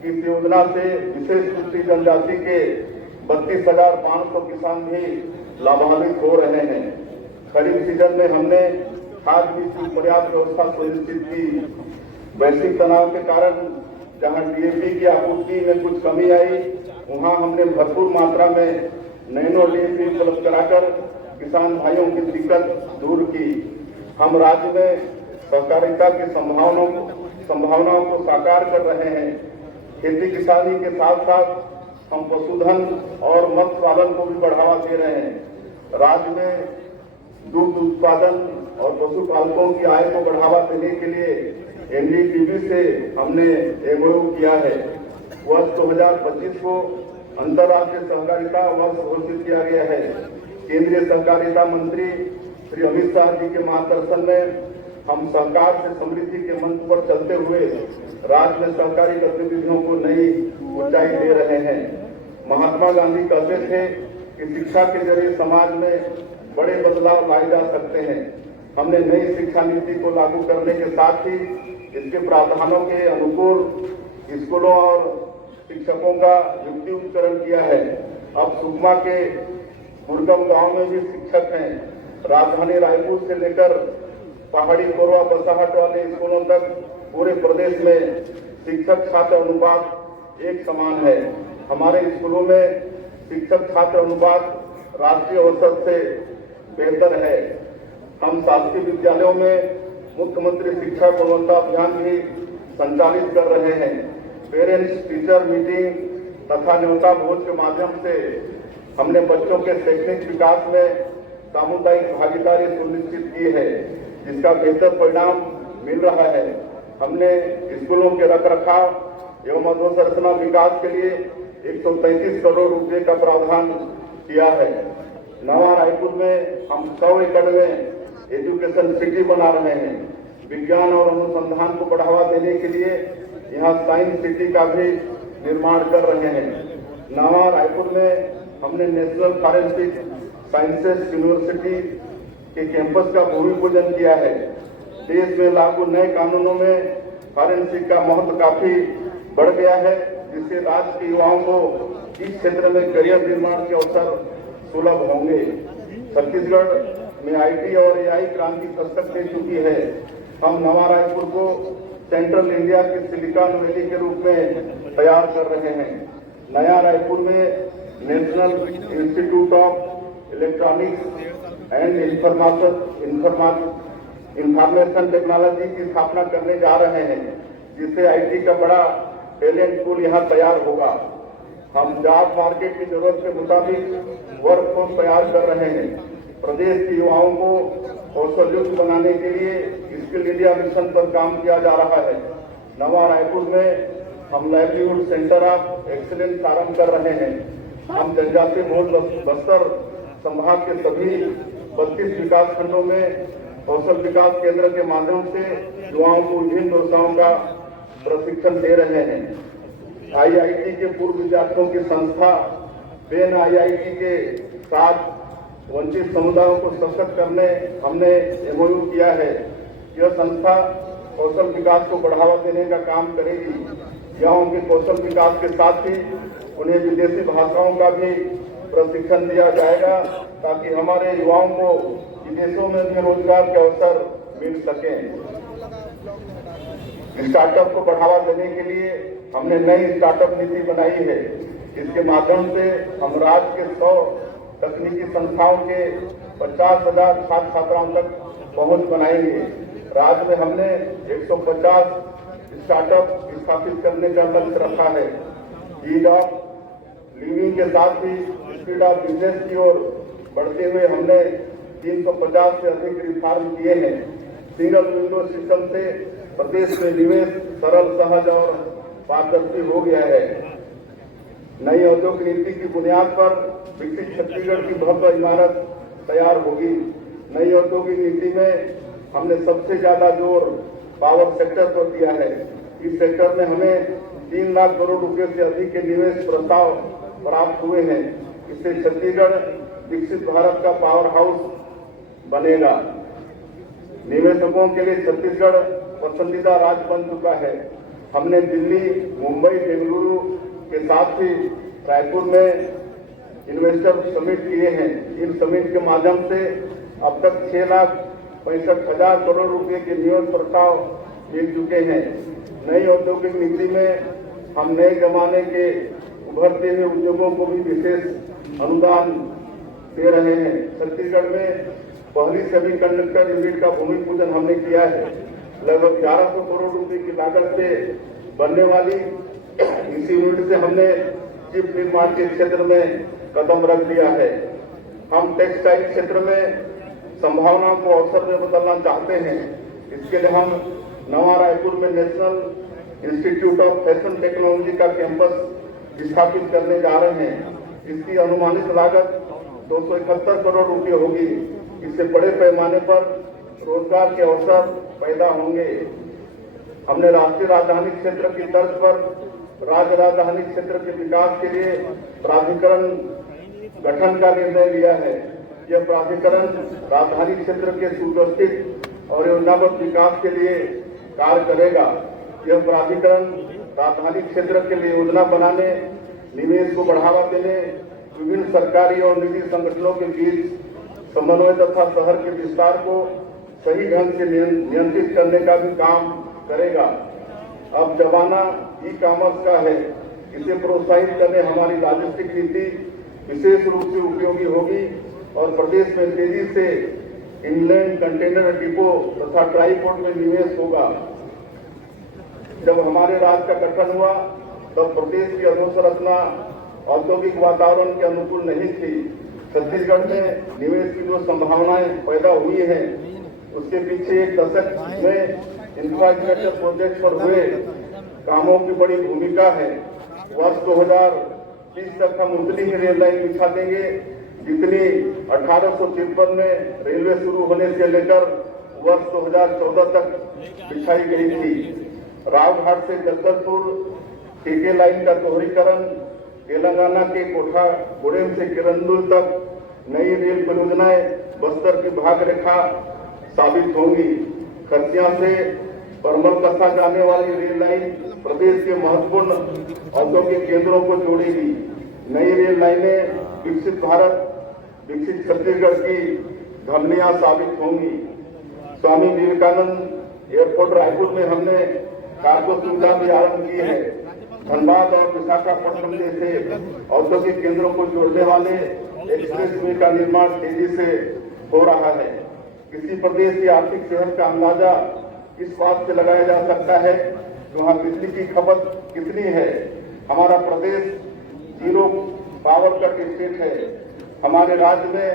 कि इस योजना से विशेष पिछड़ी जनजाति के 32,500 किसान भी लाभान्वित हो रहे हैं। खरीफ सीजन में हमने खाद बीज की पर्याप्त व्यवस्था सुनिश्चित की। वैश्विक तनाव के कारण जहां डीएपी की आपूर्ति में कुछ कमी आई, वहां हमने भरपूर मात्रा में नैनो डीएपी उपलब्ध कराकर किसान भाइयों की दिक्कत दूर की। हम राज्य में सहकारिता की संभावनाओं को साकार कर रहे हैं। खेती किसानी के साथ साथ हम पशुधन और मत्स्य पालन को भी बढ़ावा दे रहे हैं। राज्य में दूध उत्पादन और पशुपालकों की आय को बढ़ावा देने के लिए एनडीटीवी से हमने एमओयू किया है। वर्ष 2025 को अंतर्राष्ट्रीय सहकारिता वर्ष घोषित किया गया है। केंद्रीय सहकारिता मंत्री श्री अमित शाह जी के मार्गदर्शन में हम सहकार से समृद्धि के मंत्र पर चलते हुए राज्य में सहकारी गतिविधियों को नई ऊंचाई दे रहे हैं। महात्मा गांधी कहते थे कि शिक्षा के जरिए समाज में बड़े बदलाव लाए जा सकते हैं। हमने नई शिक्षा नीति को लागू करने के साथ ही इसके प्रावधानों के अनुकूल स्कूलों और शिक्षकों का युक्तियुक्तकरण किया है। अब सुकमा के दुर्गम गांव में भी शिक्षक हैं। राजधानी रायपुर से लेकर पहाड़ी कोरवा बसाहट वाले स्कूलों तक पूरे प्रदेश में शिक्षक छात्र अनुपात एक समान है। हमारे स्कूलों में शिक्षक छात्र अनुपात राष्ट्रीय औसत से बेहतर है। हम शासकीय विद्यालयों में मुख्यमंत्री शिक्षा गुणवत्ता अभियान भी संचालित कर रहे हैं। पेरेंट्स टीचर मीटिंग तथा न्योता भोज के माध्यम से हमने बच्चों के शैक्षणिक विकास में सामुदायिक भागीदारी सुनिश्चित की है, जिसका बेहतर परिणाम मिल रहा है। हमने स्कूलों के रखरखाव एवं अधोसंरचना विकास के लिए 133 करोड़ रुपए का प्रावधान किया है। नवा रायपुर में हम 100 एकड़ में एजुकेशन सिटी बना रहे हैं। विज्ञान और अनुसंधान को बढ़ावा देने के लिए यहाँ साइंस सिटी का भी निर्माण कर रहे हैं। नवा रायपुर में हमने नेशनल फॉरेंसिक साइंसेज यूनिवर्सिटी के कैंपस का भूमि पूजन किया है। देश में लागू नए कानूनों में फॉरेंसिक का महत्व काफी बढ़ गया है, जिससे राज्य के युवाओं को इस क्षेत्र में करियर निर्माण के अवसर सुलभ होंगे। छत्तीसगढ़ में IT और AI क्रांति दस्तक दे चुकी है। हम नवा रायपुर को सेंट्रल इंडिया के सिलिकॉन वैली के रूप में तैयार कर रहे हैं। नया रायपुर में national institute of electronics and information technology की स्थापना करने जा रहे हैं, जिससे IT का बड़ा टैलेंट पूल यहाँ तैयार होगा। हम जॉब मार्केट की जरूरत के मुताबिक वर्क फोर्स तैयार कर रहे हैं। प्रदेश के युवाओं को कौशलयुक्त बनाने के लिए स्किल इंडिया मिशन पर काम किया जा रहा है। नवा रायपुर में हम लाइवलीहुड सेंटर ऑफ एक्सीलेंस आरंभ कर रहे हैं। हम जनजातीय बहुल बस्तर संभाग के सभी 32 विकास खंडों में कौशल विकास केंद्र के माध्यम से युवाओं को विभिन्न व्यवसायों का प्रशिक्षण दे रहे हैं। IIT के पूर्व विद्यार्थियों की संस्था बेन IIT के साथ वंचित समुदायों को सशक्त करने हमने MOU किया है। यह संस्था कौशल विकास को बढ़ावा देने का काम करेगी। युवाओं के कौशल विकास के साथ ही उन्हें विदेशी भाषाओं का भी प्रशिक्षण दिया जाएगा, ताकि हमारे युवाओं को विदेशों में भी रोजगार के अवसर मिल सके। स्टार्टअप को बढ़ावा देने के लिए हमने नई स्टार्टअप नीति बनाई है। इसके माध्यम से हम राज्य के 100 तकनीकी संस्थाओं के 50,000 छात्र छात्राओं तक पहुंच बनाएंगे। राज्य में हमने 150 स्टार्टअप स्थापित करने का लक्ष्य रखा है। ईज ऑफ लिविंग के साथ ही स्पीड ऑफ बिजनेस की ओर बढ़ते हुए हमने 350 से अधिक रिफॉर्म किए हैं। सिंगल विंडो सिस्टम से प्रदेश में निवेश सरल, सहज और पारदर्शी हो गया है। नई औद्योगिक नीति की बुनियाद पर विकसित छत्तीसगढ़ की भव्य इमारत तैयार होगी। नई औद्योगिक नीति में हमने सबसे ज्यादा जोर पावर सेक्टर पर दिया है। इस सेक्टर में हमें 3 लाख करोड़ रुपए से अधिक के निवेश प्रस्ताव प्राप्त हुए हैं। इससे छत्तीसगढ़ विकसित भारत का पावर हाउस बनेगा। निवेशकों के लिए छत्तीसगढ़ पसंदीदा राज्य बन चुका है। हमने दिल्ली, मुंबई, बेंगलुरु के साथ ही रायपुर में इन्वेस्टर समिट किए हैं। इन समिट के माध्यम से अब तक 6,65,000 करोड़ रुपए के निवेश प्रस्ताव मिल चुके हैं। नई औद्योगिक नीति में हम नए जमाने के उभरते हुए उद्योगों को भी विशेष अनुदान दे रहे हैं। छत्तीसगढ़ में पहली सेमीकंडक्टर यूनिट का भूमि पूजन हमने किया है। लगभग 1100 करोड़ रुपए की लागत से बनने वाली इस यूनिट से हमने चिप निर्माण के क्षेत्र में कदम रख दिया है। हम टेक्सटाइल क्षेत्र में संभावनाओं को अवसर में बदलना चाहते हैं। इसके लिए हम नवा रायपुर में national institute of fashion technology का कैंपस स्थापित करने जा रहे हैं। इसकी अनुमानित लागत 271 करोड़ रुपए होगी। इससे बड़े पैमाने पर रोजगार के अवसर पैदा होंगे। हमने राष्ट्रीय राजधानी क्षेत्र की तर्ज पर राज्य राजधानी क्षेत्र के विकास के लिए प्राधिकरण गठन का निर्णय लिया है। यह प्राधिकरण राजधानी क्षेत्र के सुव्यवस्थित और योजनाबद्ध विकास के लिए कार्य करेगा। यह प्राधिकरण राजधानी क्षेत्र के लिए योजना बनाने, निवेश को बढ़ावा देने, विभिन्न सरकारी और निजी संगठनों के बीच समन्वय तथा शहर के विस्तार को सही ढंग से नियंत्रित करने का भी काम करेगा। अब जमाना ई-कॉमर्स का है। इसे प्रोत्साहित करने हमारी लॉजिस्टिक नीति विशेष रूप से उपयोगी होगी और प्रदेश में तेजी से इनलैंड कंटेनर डिपो तथा ट्राईपोर्ट में निवेश होगा। जब हमारे राज्य का गठन हुआ तब प्रदेश की अधोसंरचना औद्योगिक वातावरण के अनुकूल नहीं थी। छत्तीसगढ़ में निवेश की जो संभावनाएं पैदा हुई हैं, उसके पीछे एक दशक में इंफ्रास्ट्रक्चर प्रोजेक्ट पर हुए कामों की बड़ी भूमिका है। वर्ष 2030 तक हम उतनी ही रेल लाइन बिछा देंगे जितनी 1853 में रेलवे शुरू होने से लेकर वर्ष 2014 तक बिछाई गई थी। रावघाट से जगदलपुर टीके लाइन का दोहरीकरण, तेलंगाना के कोठागुड़ेम से किरंदुल तक नई रेल परियोजनाएं बस्तर की भाग रेखा साबित होंगी। खरसिया से परमल कसा जाने वाली रेल लाइन प्रदेश के महत्वपूर्ण औद्योगिक केंद्रों को जोड़ेगी। नई रेल लाइनें विकसित भारत विकसित छत्तीसगढ़ की धमनियां साबित होंगी। स्वामी विवेकानंद एयरपोर्ट रायपुर में हमने कार्गो सुविधा भी आरंभ की है। धनबाद और विशाखापट्टनम जैसे औद्योगिक केंद्रों को जोड़ने वाले एक्सप्रेस वे का निर्माण तेजी से हो रहा है। किसी प्रदेश की आर्थिक सेहत का अंदाजा इस बात से लगाया जा सकता है कि वहाँ बिजली की खपत कितनी है। हमारा प्रदेश जीरो पावर कट स्टेट है। हमारे राज्य में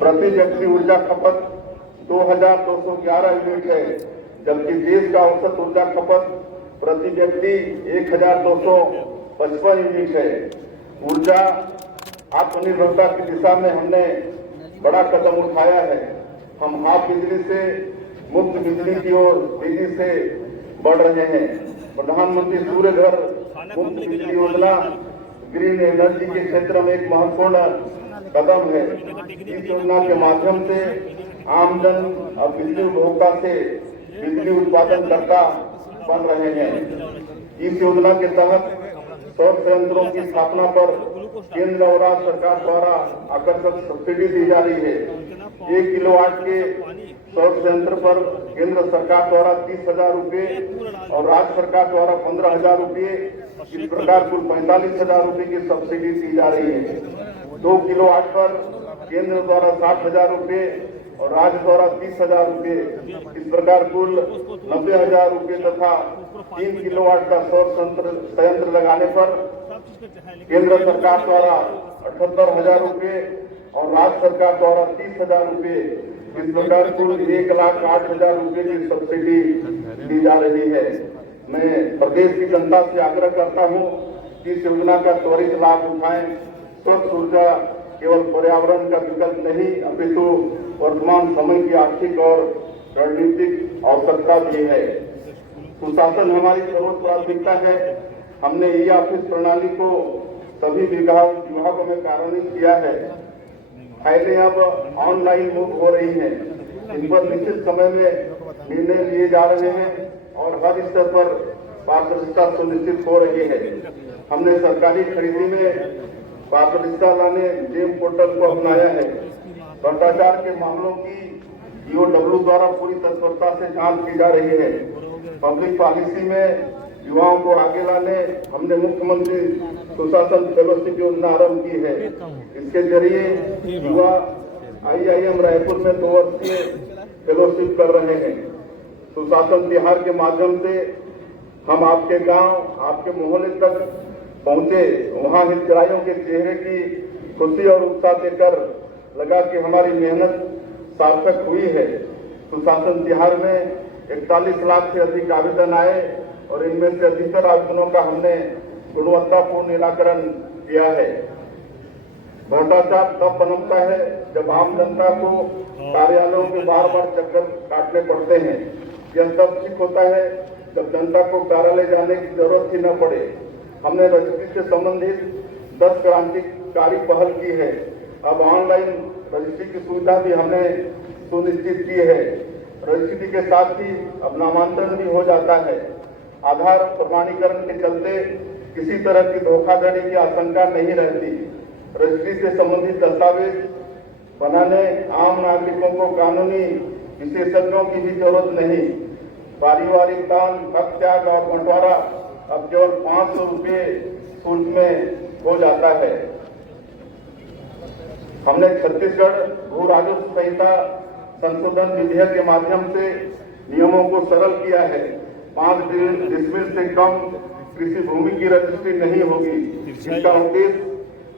प्रति व्यक्ति ऊर्जा खपत 2211 यूनिट है, जबकि देश का औसत ऊर्जा खपत प्रति व्यक्ति 1255 यूनिट है। ऊर्जा आत्मनिर्भरता की दिशा में हमने बड़ा कदम उठाया है। हम हाफ बिजली से मुफ्त बिजली की ओर तेजी से बढ़ रहे हैं। प्रधानमंत्री सूर्य घर मुफ्त बिजली योजना ग्रीन एनर्जी के क्षेत्र में एक महत्वपूर्ण कदम है। इस योजना के माध्यम से आमजन और बिजली उपभोक्ता से बिजली उत्पादन करता बन रहे हैं। इस योजना के तहत सौर संयंत्रों की स्थापना पर केंद्र और राज्य सरकार द्वारा आकर्षक सब्सिडी दी जा रही है। 1 किलोवाट के सौर संयंत्र पर केंद्र सरकार द्वारा 30,000 रुपये और राज्य सरकार द्वारा 15,000 रुपये, इस प्रकार कुल 45,000 रुपये की सब्सिडी दी जा रही है। 2 किलोवाट पर केंद्र द्वारा 60,000 रुपये और राज्य द्वारा 30,000 रुपये, इस प्रकार कुल 90,000 रुपये तथा 3 किलोवाट का सौर संयंत्र लगाने पर केंद्र सरकार द्वारा 78,000 रुपये और राज्य सरकार द्वारा 30,000 रुपये, इस प्रकार कुल 1,08,000 रुपये की सब्सिडी दी जा रही है। मैं प्रदेश की जनता से आग्रह करता हूं कि इस योजना का त्वरित लाभ उठाएं। स्वच्छ ऊर्जा केवल पर्यावरण का विकल्प नहीं, अपितु वर्तमान समय की आर्थिक और रणनीतिक आवश्यकता भी है। सुशासन हमारी सर्वोच्च प्राथमिकता है। हमने ई ऑफिस प्रणाली को सभी विभागों में कार्यान्वित किया है। फाइलें अब ऑनलाइन मूव हो रही हैं। इन पर निश्चित समय में निर्णय लिए जा रहे हैं और हर स्तर पर पारदर्शिता सुनिश्चित हो रही है। हमने सरकारी खरीदी में पारदर्शिता लाने जेम पोर्टल को अपनाया है। भ्रष्टाचार के मामलों की ईओडब्ल्यू द्वारा पूरी तत्परता से जांच की जा रही है। पब्लिक पॉलिसी में युवाओं को आगे लाने हमने मुख्यमंत्री सुशासन फेलोशिप योजना आरंभ की है। इसके जरिए युवा IIM रायपुर में 2 वर्षीय फेलोशिप कर रहे हैं। सुशासन तिहार के माध्यम से हम आपके गांव, आपके मोहल्ले तक पहुंचे। वहां हितग्राहियों के चेहरे की खुशी और उत्साह देखकर लगा कि हमारी मेहनत सार्थक हुई है। सुशासन तिहार में 41 लाख से अधिक आवेदन आए और इनमें से अधिकतर आवेदनों का हमने गुणवत्तापूर्ण निराकरण किया है। भ्रष्टाचार तब पनपता है जब आम जनता को कार्यालयों के बार चक्कर काटने पड़ते हैं। यह तब ठीक होता है जब जनता को कार्यालय जाने की जरूरत ही न पड़े। हमने रजिस्ट्री से संबंधित 10 क्रांतिकारी पहल की है। अब ऑनलाइन रजिस्ट्री की सुविधा भी हमने सुनिश्चित की है। रजिस्ट्री के साथ ही अब नामांतरण भी हो जाता है। आधार प्रमाणीकरण के चलते किसी तरह की धोखाधड़ी की आशंका नहीं रहती। रजिस्ट्री से संबंधित दस्तावेज बनाने आम नागरिकों को कानूनी विशेषज्ञों की भी जरूरत नहीं। पारिवारिक दान, हक त्याग और बंटवारा अब केवल 500 रुपये शुल्क में हो जाता है। हमने छत्तीसगढ़ भू राजस्व संहिता संशोधन विधेयक के माध्यम से नियमों को सरल किया है। 5 डिसमिल से कम कृषि भूमि की रजिस्ट्री नहीं होगी। इसका उद्देश्य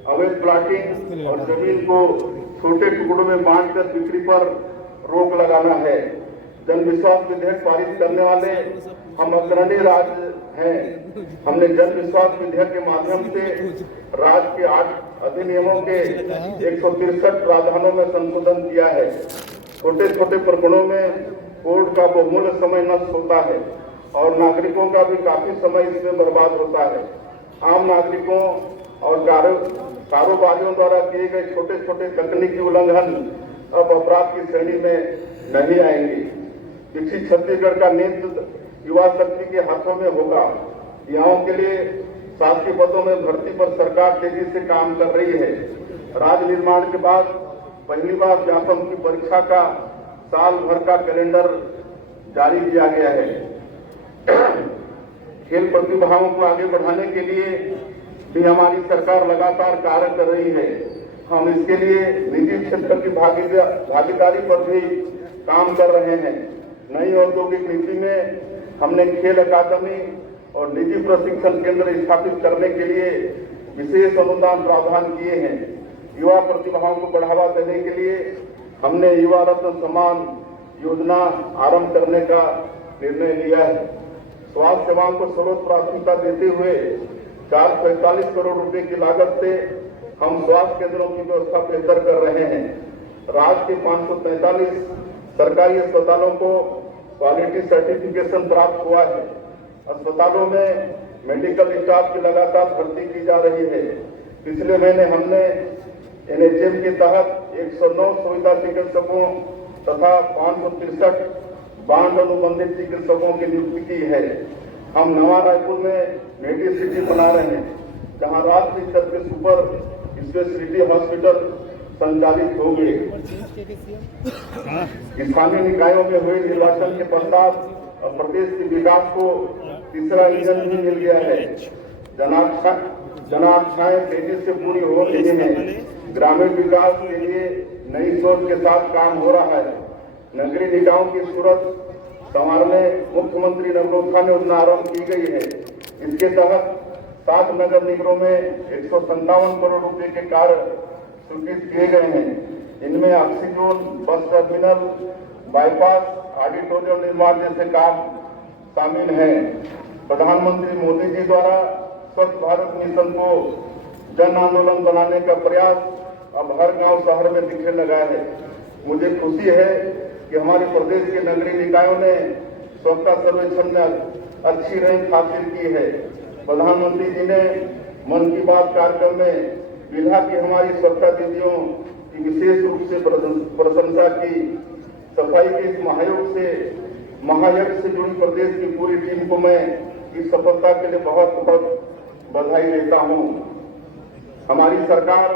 अवैध प्लाटिंग और जमीन को छोटे टुकड़ों में बांटकर बिक्री पर रोक लगाना है। जन विश्वास विधेयक पारित करने वाले हम अग्रणी राज्य हैं। हमने जन विश्वास विधेयक के माध्यम से राज्य के 8 अधिनियमों के 163 प्रावधानों में संशोधन किया है। छोटे छोटे प्रकरणों में कोर्ट का बहुमूल्य समय नष्ट होता है और नागरिकों का भी काफी समय इसमें बर्बाद होता है। आम नागरिकों और कारोबारियों द्वारा किए गए छोटे छोटे तकनीकी उल्लंघन अब अपराध की श्रेणी में नहीं आएंगे। विकसित छत्तीसगढ़ का नेतृत्व युवा शक्ति के हाथों में होगा। युवाओं के लिए शासकीय पदों में भर्ती पर सरकार तेजी से काम कर रही है। राज्य निर्माण के बाद पहली बार व्यापम की परीक्षा का साल भर का कैलेंडर जारी किया गया है। खेल प्रतिभाओं को आगे बढ़ाने के लिए भी हमारी सरकार लगातार कार्य कर रही है। हम इसके लिए निजी क्षेत्र की भागीदारी पर भी काम कर रहे हैं। नई औद्योगिक नीति में हमने खेल अकादमी और निजी प्रशिक्षण केंद्र स्थापित करने के लिए विशेष अनुदान प्रावधान किए हैं। युवा प्रतिभाओं को बढ़ावा देने के लिए हमने युवा रत्न सम्मान योजना आरंभ करने का निर्णय लिया है। स्वास्थ्य सेवाओं को सर्वोच्च प्राथमिकता देते हुए 445 करोड़ रुपए की लागत से हम स्वास्थ्य केंद्रों की व्यवस्था बेहतर कर रहे हैं। राज्य के 543 सरकारी अस्पतालों को क्वालिटी सर्टिफिकेशन प्राप्त हुआ है। अस्पतालों में मेडिकल स्टाफ की लगातार भर्ती की जा रही है। पिछले महीने हमने एनएचएम के तहत 109 सुविधा चिकित्सकों तथा 563 बांड अनुबंधित चिकित्सकों की नियुक्ति की है। हम नवा रायपुर में मेडी सिटी बना रहे हैं, जहां राज्य स्तर के सुपर स्पेशलिटी हॉस्पिटल संचालित होंगे। स्थानीय निकायों में हुए निर्वाचन के पश्चात और प्रदेश के विकास को तीसरा इंजन भी मिल गया है। जनाक्षाएं तेजी से पूरी हो रही हैं। ग्रामीण विकास के लिए नई सोच के साथ काम हो रहा है। नगरीय निकायों की सूरत संवारने मुख्यमंत्री नगरोत्थान योजना आरंभ की गई है। इसके तहत 7 नगर निगमों में 157 करोड़ रुपए के कार्य स्वीकृत किए गए हैं। इनमें oxyzone, bus terminal, bypass, auditorium निर्माण जैसे काम शामिल हैं। प्रधानमंत्री मोदी जी द्वारा स्वच्छ भारत मिशन को जन आंदोलन बनाने का प्रयास अब हर गांव शहर में दिखने लगा है। मुझे खुशी है कि हमारे प्रदेश के नगरीय निकायों ने स्वच्छता सर्वेक्षण में अच्छी रैंक हासिल की है। प्रधानमंत्री जी ने मन की बात कार्यक्रम में बिल्हा की हमारी स्वच्छता दीदियों की विशेष रूप से प्रशंसा की। सफाई के इस महायज्ञ से जुड़ी प्रदेश की पूरी टीम को मैं इस सफलता के लिए बहुत बहुत बधाई देता हूं। हमारी सरकार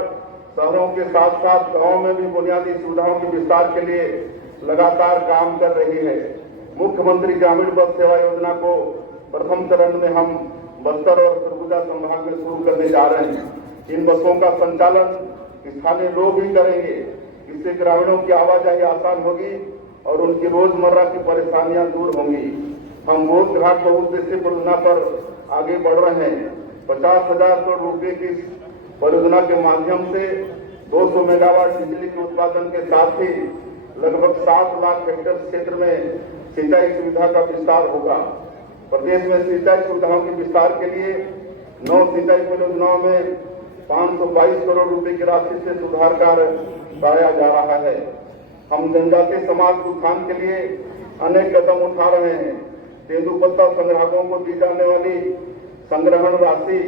शहरों के साथ साथ गांवों में भी बुनियादी सुविधाओं के विस्तार के लिए लगातार काम कर रही है। मुख्यमंत्री ग्रामीण बस सेवा योजना को प्रथम चरण में हम बस्तर और सरगुजा संभाग में शुरू करने जा रहे हैं। इन बसों का संचालन स्थानीय लोग ही करेंगे। इससे ग्रामीणों की आवाजाही आसान होगी और उनकी रोजमर्रा की परेशानियां दूर होंगी। हम बोध घाट बहुउद्देशीय परियोजना पर आगे बढ़ रहे हैं। 50,000 करोड़ रुपए की परियोजना के माध्यम से 200 मेगावाट बिजली के उत्पादन के साथ ही लगभग 7 लाख हेक्टेयर क्षेत्र में सिंचाई सुविधा का विस्तार होगा। प्रदेश में सिंचाई सुविधाओं के विस्तार के लिए 9 सिंचाई परियोजनाओं में 522 करोड़ रुपए की राशि से सुधार कार्य कराया जा रहा है। हम जनजातीय समाज के उत्थान के लिए अनेक कदम उठा रहे हैं। तेंदुपत्ता संग्राहकों को दी जाने वाली संग्रहण राशि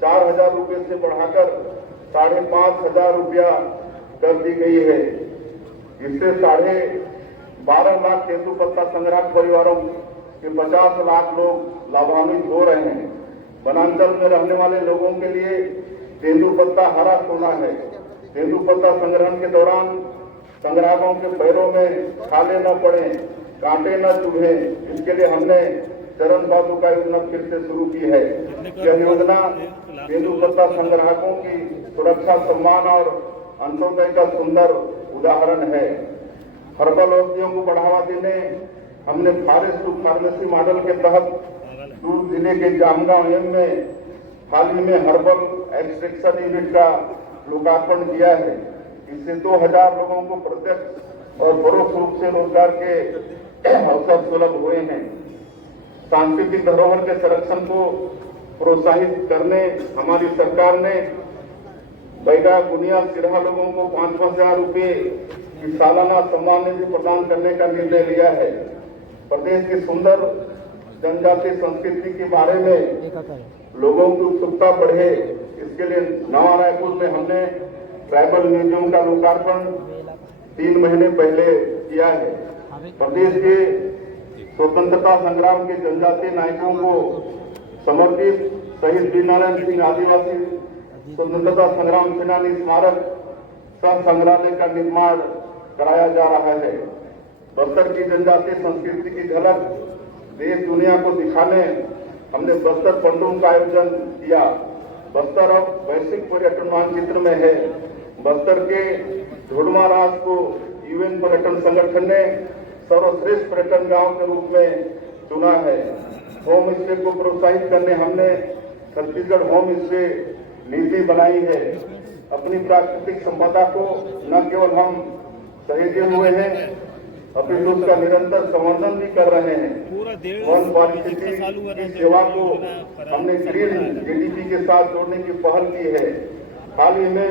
4,000 रुपए से बढ़ाकर 5,500 रुपया कर दी गई है। इससे 12.5 लाख तेंदुपत्ता संग्राहक परिवारों के 50 लाख लोग लाभान्वित हो रहे हैं। वनांचल में रहने वाले लोगों के लिए तेंदुपत्ता हरा सोना है। तेंदुपत्ता संग्रहण के दौरान संग्राहकों के पैरों में छाले न पड़े, कांटे न चुभे, इसके लिए हमने चरण पादुका योजना फिर से शुरू की है। यह योजना तेंदुपत्ता संग्राहकों की सुरक्षा, सम्मान और अंत्योदय का सुंदर उदाहरण है। हर्बल औषधियों को बढ़ावा देने हमने फॉरेस्ट टू फार्मेसी मॉडल के तहत दूर जिले के जामगांव एम में हाल ही में हर्बल एक्सट्रैक्शन यूनिट का लोकार्पण किया है। इससे 2000 लोगों को प्रत्यक्ष और परोक्ष रूप से रोजगार के अवसर सुलभ हुए हैं। सांस्कृतिक धरोहर के संरक्षण को प्रोत्साहित करने हमारी सरकार ने बैगा, गुनिया, सिरहा लोगों को 5,000 रुपए की सालाना सम्मान निधि प्रदान करने का निर्णय लिया है। प्रदेश की सुंदर जनजातीय संस्कृति के बारे में लोगों की उत्सुकता बढ़े, इसके लिए नवा रायपुर में हमने ट्राइबल म्यूजियम का लोकार्पण 3 महीने पहले किया है। प्रदेश के स्वतंत्रता संग्राम के जनजातीय नायकों को समर्पित शहीद वीरनारायण सिंह आदिवासी स्वतंत्रता संग्राम सेनानी स्मारक सह संग्रहालय का निर्माण कराया जा रहा है। बस्तर की जनजातीय संस्कृति की झलक देश दुनिया को दिखाने हमने बस्तर पंडोम का आयोजन किया। बस्तर अब वैश्विक पर्यटन मानचित्र में है। बस्तर के झोडमा राज को यूएन पर्यटन संगठन ने सर्वश्रेष्ठ पर्यटन गांव के रूप में चुना है। होम स्टे को प्रोत्साहित करने हमने छत्तीसगढ़ होम स्टे नीति बनाई है। अपनी प्राकृतिक संपदा को न केवल हम सहेजे हुए हैं, अपितु उसका निरंतर संवर्धन भी कर रहे हैं। वन पारिस्थितिकी की सेवा को हमने ग्रीन जीडीपी के साथ जोड़ने की पहल की है। हाल ही में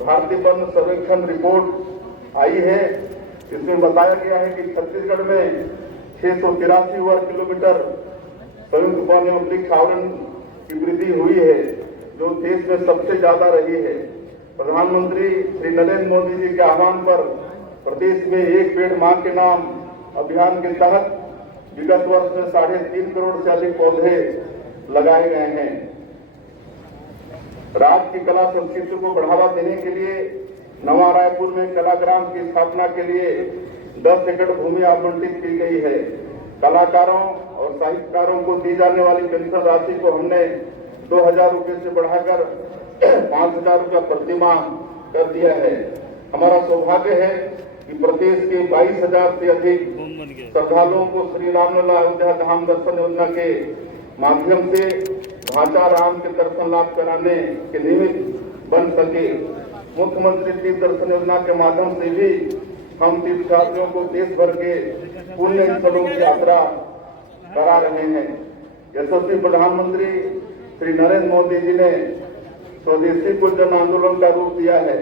भारतीय वन सर्वेक्षण रिपोर्ट आई है। इसमें बताया गया है कि छत्तीसगढ़ में 683 वर्ग किलोमीटर संयुक्त वन एवं वृक्ष आवरण की वृद्धि हुई है, जो देश में सबसे ज्यादा रही है। प्रधानमंत्री श्री नरेंद्र मोदी जी के आह्वान पर प्रदेश में एक पेड़ मां के नाम अभियान के तहत विगत वर्ष में 3.5 करोड़ से अधिक पौधे लगाए गए हैं। राज्य की कला संस्कृति को बढ़ावा देने के लिए नवा रायपुर में कलाग्राम की स्थापना के लिए 10 एकड़ भूमि आवंटित की गई है। कलाकारों और साहित्यकारों को दी जाने वाली पेंशन राशि को हमने 2,000 रुपये से बढ़ाकर 5,000 रुपया प्रतिमाह कर दिया है। हमारा सौभाग्य है कि प्रदेश के 22,000 से अधिक श्रद्धालुओं को श्री रामलला अयोध्या धाम दर्शन योजना के माध्यम से ढांचा राम के दर्शन लाभ कराने के निमित्त बन सके। मुख्यमंत्री तीर्थ दर्शन योजना के माध्यम से भी हम तीर्थयात्रियों को देश भर के पुण्य स्थलों की यात्रा करा रहे हैं। यशस्वी प्रधानमंत्री श्री नरेंद्र मोदी जी ने स्वदेशी को जन आंदोलन का रूप दिया है।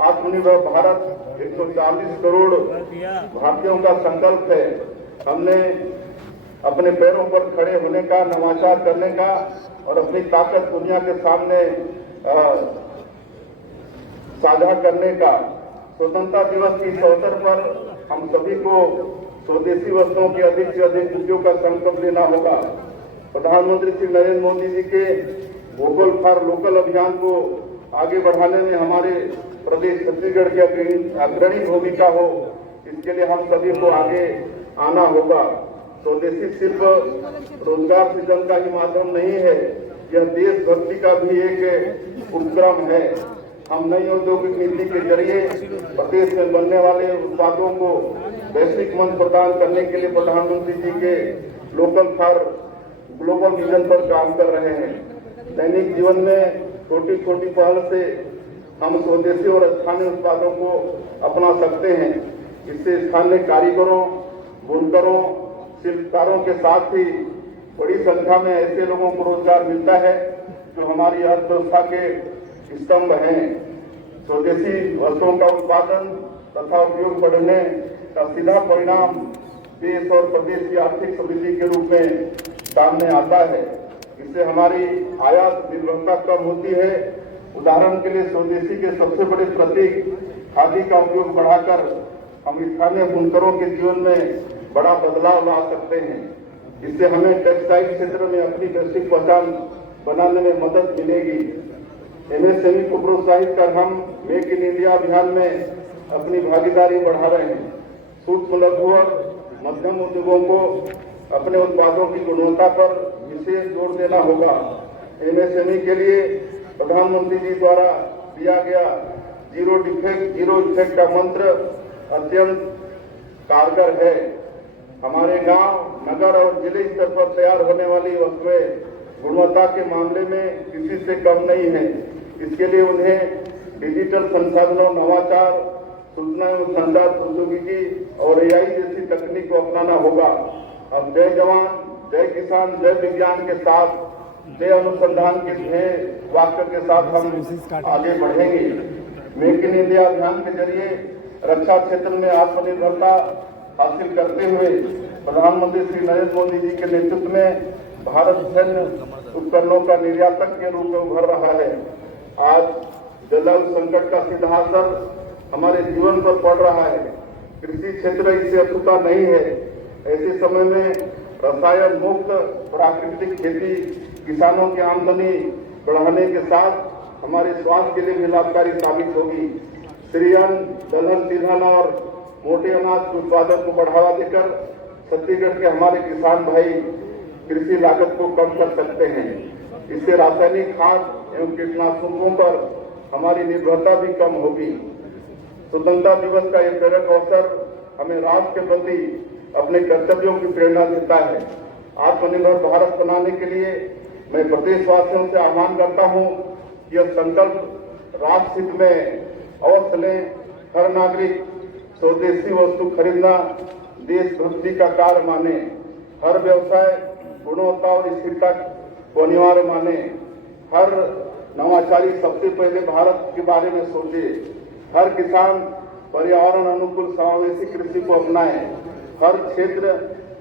आत्मनिर्भर भारत 140 करोड़ भारतीयों का संकल्प है। हमने अपने पैरों पर खड़े होने का, नवाचार करने का और अपनी ताकत दुनिया के सामने साझा करने का। स्वतंत्रता दिवस के इस अवसर पर हम सभी को स्वदेशी वस्तुओं के अधिक से अधिक उपयोग का संकल्प लेना होगा। प्रधानमंत्री श्री नरेंद्र मोदी जी के वोकल फॉर लोकल अभियान को आगे बढ़ाने में हमारे प्रदेश छत्तीसगढ़ की अग्रणी भूमिका हो, इसके लिए हम सभी को आगे आना होगा। स्वदेशी सिर्फ रोजगार सृजन का ही माध्यम नहीं है, यह देशभक्ति का भी एक उपक्रम है। हम नई औद्योगिक नीति के जरिए प्रदेश में बनने वाले उत्पादों को वैश्विक मंच प्रदान करने के लिए प्रधानमंत्री जी के लोकल फॉर ग्लोबल विजन पर काम कर रहे हैं। दैनिक जीवन में छोटी छोटी पहल से हम स्वदेशी और स्थानीय उत्पादों को अपना सकते हैं। इससे स्थानीय कारीगरों, बुनकरों, शिल्पकारों के साथ ही बड़ी संख्या में ऐसे लोगों को रोजगार मिलता है जो हमारी अर्थव्यवस्था के स्तंभ हैं। स्वदेशी वस्तुओं का उत्पादन तथा उपयोग बढ़ने का सीधा परिणाम देश और प्रदेश की आर्थिक समृद्धि के रूप में सामने आता है। इससे हमारी आयात निर्भरता कम होती है। उदाहरण के लिए स्वदेशी के सबसे बड़े प्रतीक खादी का उपयोग बढ़ाकर हम स्थानीय बुनकरों के जीवन में बड़ा बदलाव ला सकते हैं। इससे हमें टेक्सटाइल क्षेत्र में अपनी वैश्विक पहचान बनाने में मदद मिलेगी। एमएसएमई को प्रोत्साहित कर हम मेक इन इंडिया अभियान में अपनी भागीदारी बढ़ा रहे हैं। सूक्ष्म लघु और मध्यम उद्योगों को अपने उत्पादों की गुणवत्ता पर विशेष जोर देना होगा। एमएसएमई के लिए प्रधानमंत्री जी द्वारा दिया गया जीरो डिफेक्ट जीरो इफेक्ट का मंत्र अत्यंत कारगर है। हमारे गांव, नगर और जिले स्तर पर तैयार होने वाली वस्तुएं गुणवत्ता के मामले में किसी से कम नहीं है। इसके लिए उन्हें डिजिटल संसाधनों, नवाचार, सूचना एवं संचार प्रौद्योगिकी और एआई जैसी तकनीक को अपनाना होगा। अब जय जवान, जय किसान, जय विज्ञान के साथ, जय अनुसंधान के ध्येय वाक्य के साथ हम आगे बढ़ेंगे। मेक इन इंडिया अभियान के जरिए रक्षा क्षेत्र में आत्मनिर्भरता हासिल करते हुए प्रधानमंत्री श्री नरेंद्र मोदी जी के नेतृत्व में भारत सैन्य उपकरणों का निर्यातक के रूप में उभर रहा है। आज जलवायु संकट का सीधा असर हमारे जीवन पर पड़ रहा है। कृषि क्षेत्र इससे अछूता नहीं है। ऐसे समय में रसायन मुक्त प्राकृतिक खेती किसानों की आमदनी बढ़ाने के साथ हमारे स्वास्थ्य के लिए भी लाभकारी साबित होगी। श्री अन्न, दलहन, तिलहन और मोटे अनाज के उत्पादन को बढ़ावा देकर छत्तीसगढ़ के हमारे किसान भाई कृषि लागत को कम कर सकते हैं। इससे रासायनिक खाद एवं कीटनाशकों पर हमारी निर्भरता भी कम होगी। स्वतंत्रता दिवस का यह प्रेरक अवसर हमें राष्ट्र के प्रति अपने कर्तव्यों की प्रेरणा देता है। आत्मनिर्भर भारत बनाने के लिए मैं प्रदेशवासियों से आह्वान करता हूं कि यह संकल्प राष्ट्र हित में अवश्य लें। हर नागरिक स्वदेशी वस्तु खरीदना देशभक्ति का कार्य माने। हर व्यवसाय गुणवत्ता और स्थिरता को अनिवार्य माने। हर नवाचारी सबसे पहले भारत के बारे में सोचे। हर किसान पर्यावरण अनुकूल समावेशी कृषि को अपनाए। हर क्षेत्र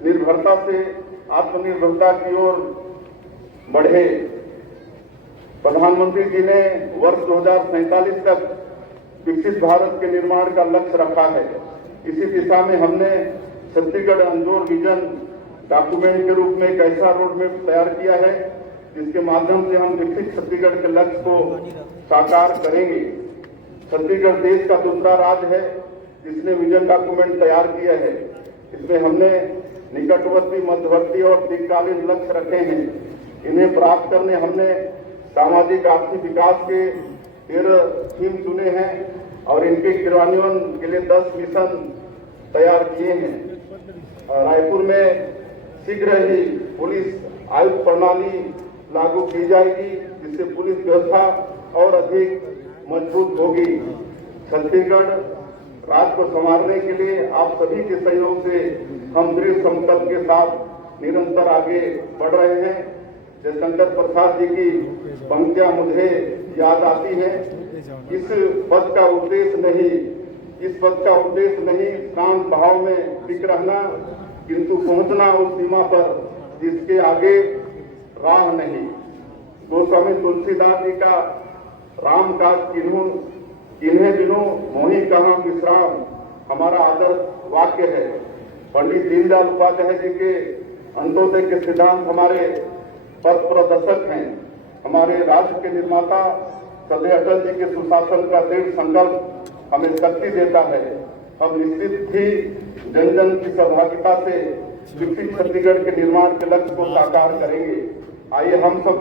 निर्भरता से आत्मनिर्भरता की ओर बढ़े। प्रधानमंत्री जी ने वर्ष 2047 तक विकसित भारत के निर्माण का लक्ष्य रखा है। इसी दिशा में हमने छत्तीसगढ़ अंजोर विजन डॉक्यूमेंट के रूप में एक ऐसा रोड मैप तैयार किया है जिसके माध्यम से हम विकसित छत्तीसगढ़ के लक्ष्य को साकार करेंगे। छत्तीसगढ़ देश का दूसरा राज्य है जिसने विजन डॉक्यूमेंट तैयार किया है। इसमें हमने निकटवर्ती, मध्यवर्ती और दीर्घकालीन लक्ष्य रखे हैं। इन्हें प्राप्त करने हमने सामाजिक आर्थिक विकास के 13 थीम चुने हैं और इनके क्रियान्वयन के लिए 10 मिशन तैयार किए हैं। और रायपुर में शीघ्र ही पुलिस आयुक्त प्रणाली लागू की जाएगी जिससे पुलिस व्यवस्था और अधिक मजबूत होगी। छत्तीसगढ़ राज्य को संभालने के लिए आप सभी के सहयोग से हम दृढ़ संकल्प के साथ निरंतर आगे बढ़ रहे हैं। जयशंकर प्रसाद जी की पंक्तियां मुझे याद आती हैं। इस पद का उद्देश्य नहीं शांत भाव में टिक रहना, किंतु पहुंचना उस सीमा पर जिसके आगे राह नहीं। गोस्वामी तुलसीदास जी का राम का किन्हें बिनु मोहि कहाँ विश्राम हमारा आदर्श वाक्य है। पंडित दीनदयाल उपाध्याय जी के अंत्योदय के सिद्धांत हमारे पथ प्रदर्शक हैं। हमारे राष्ट्र के निर्माता सदैव अटल जी के सुशासन का दृढ़ संकल्प हमें शक्ति देता है। हम निश्चित ही जन जन की सहभागिता से विकसित छत्तीसगढ़ के निर्माण के लक्ष्य को साकार करेंगे। आइए हम सब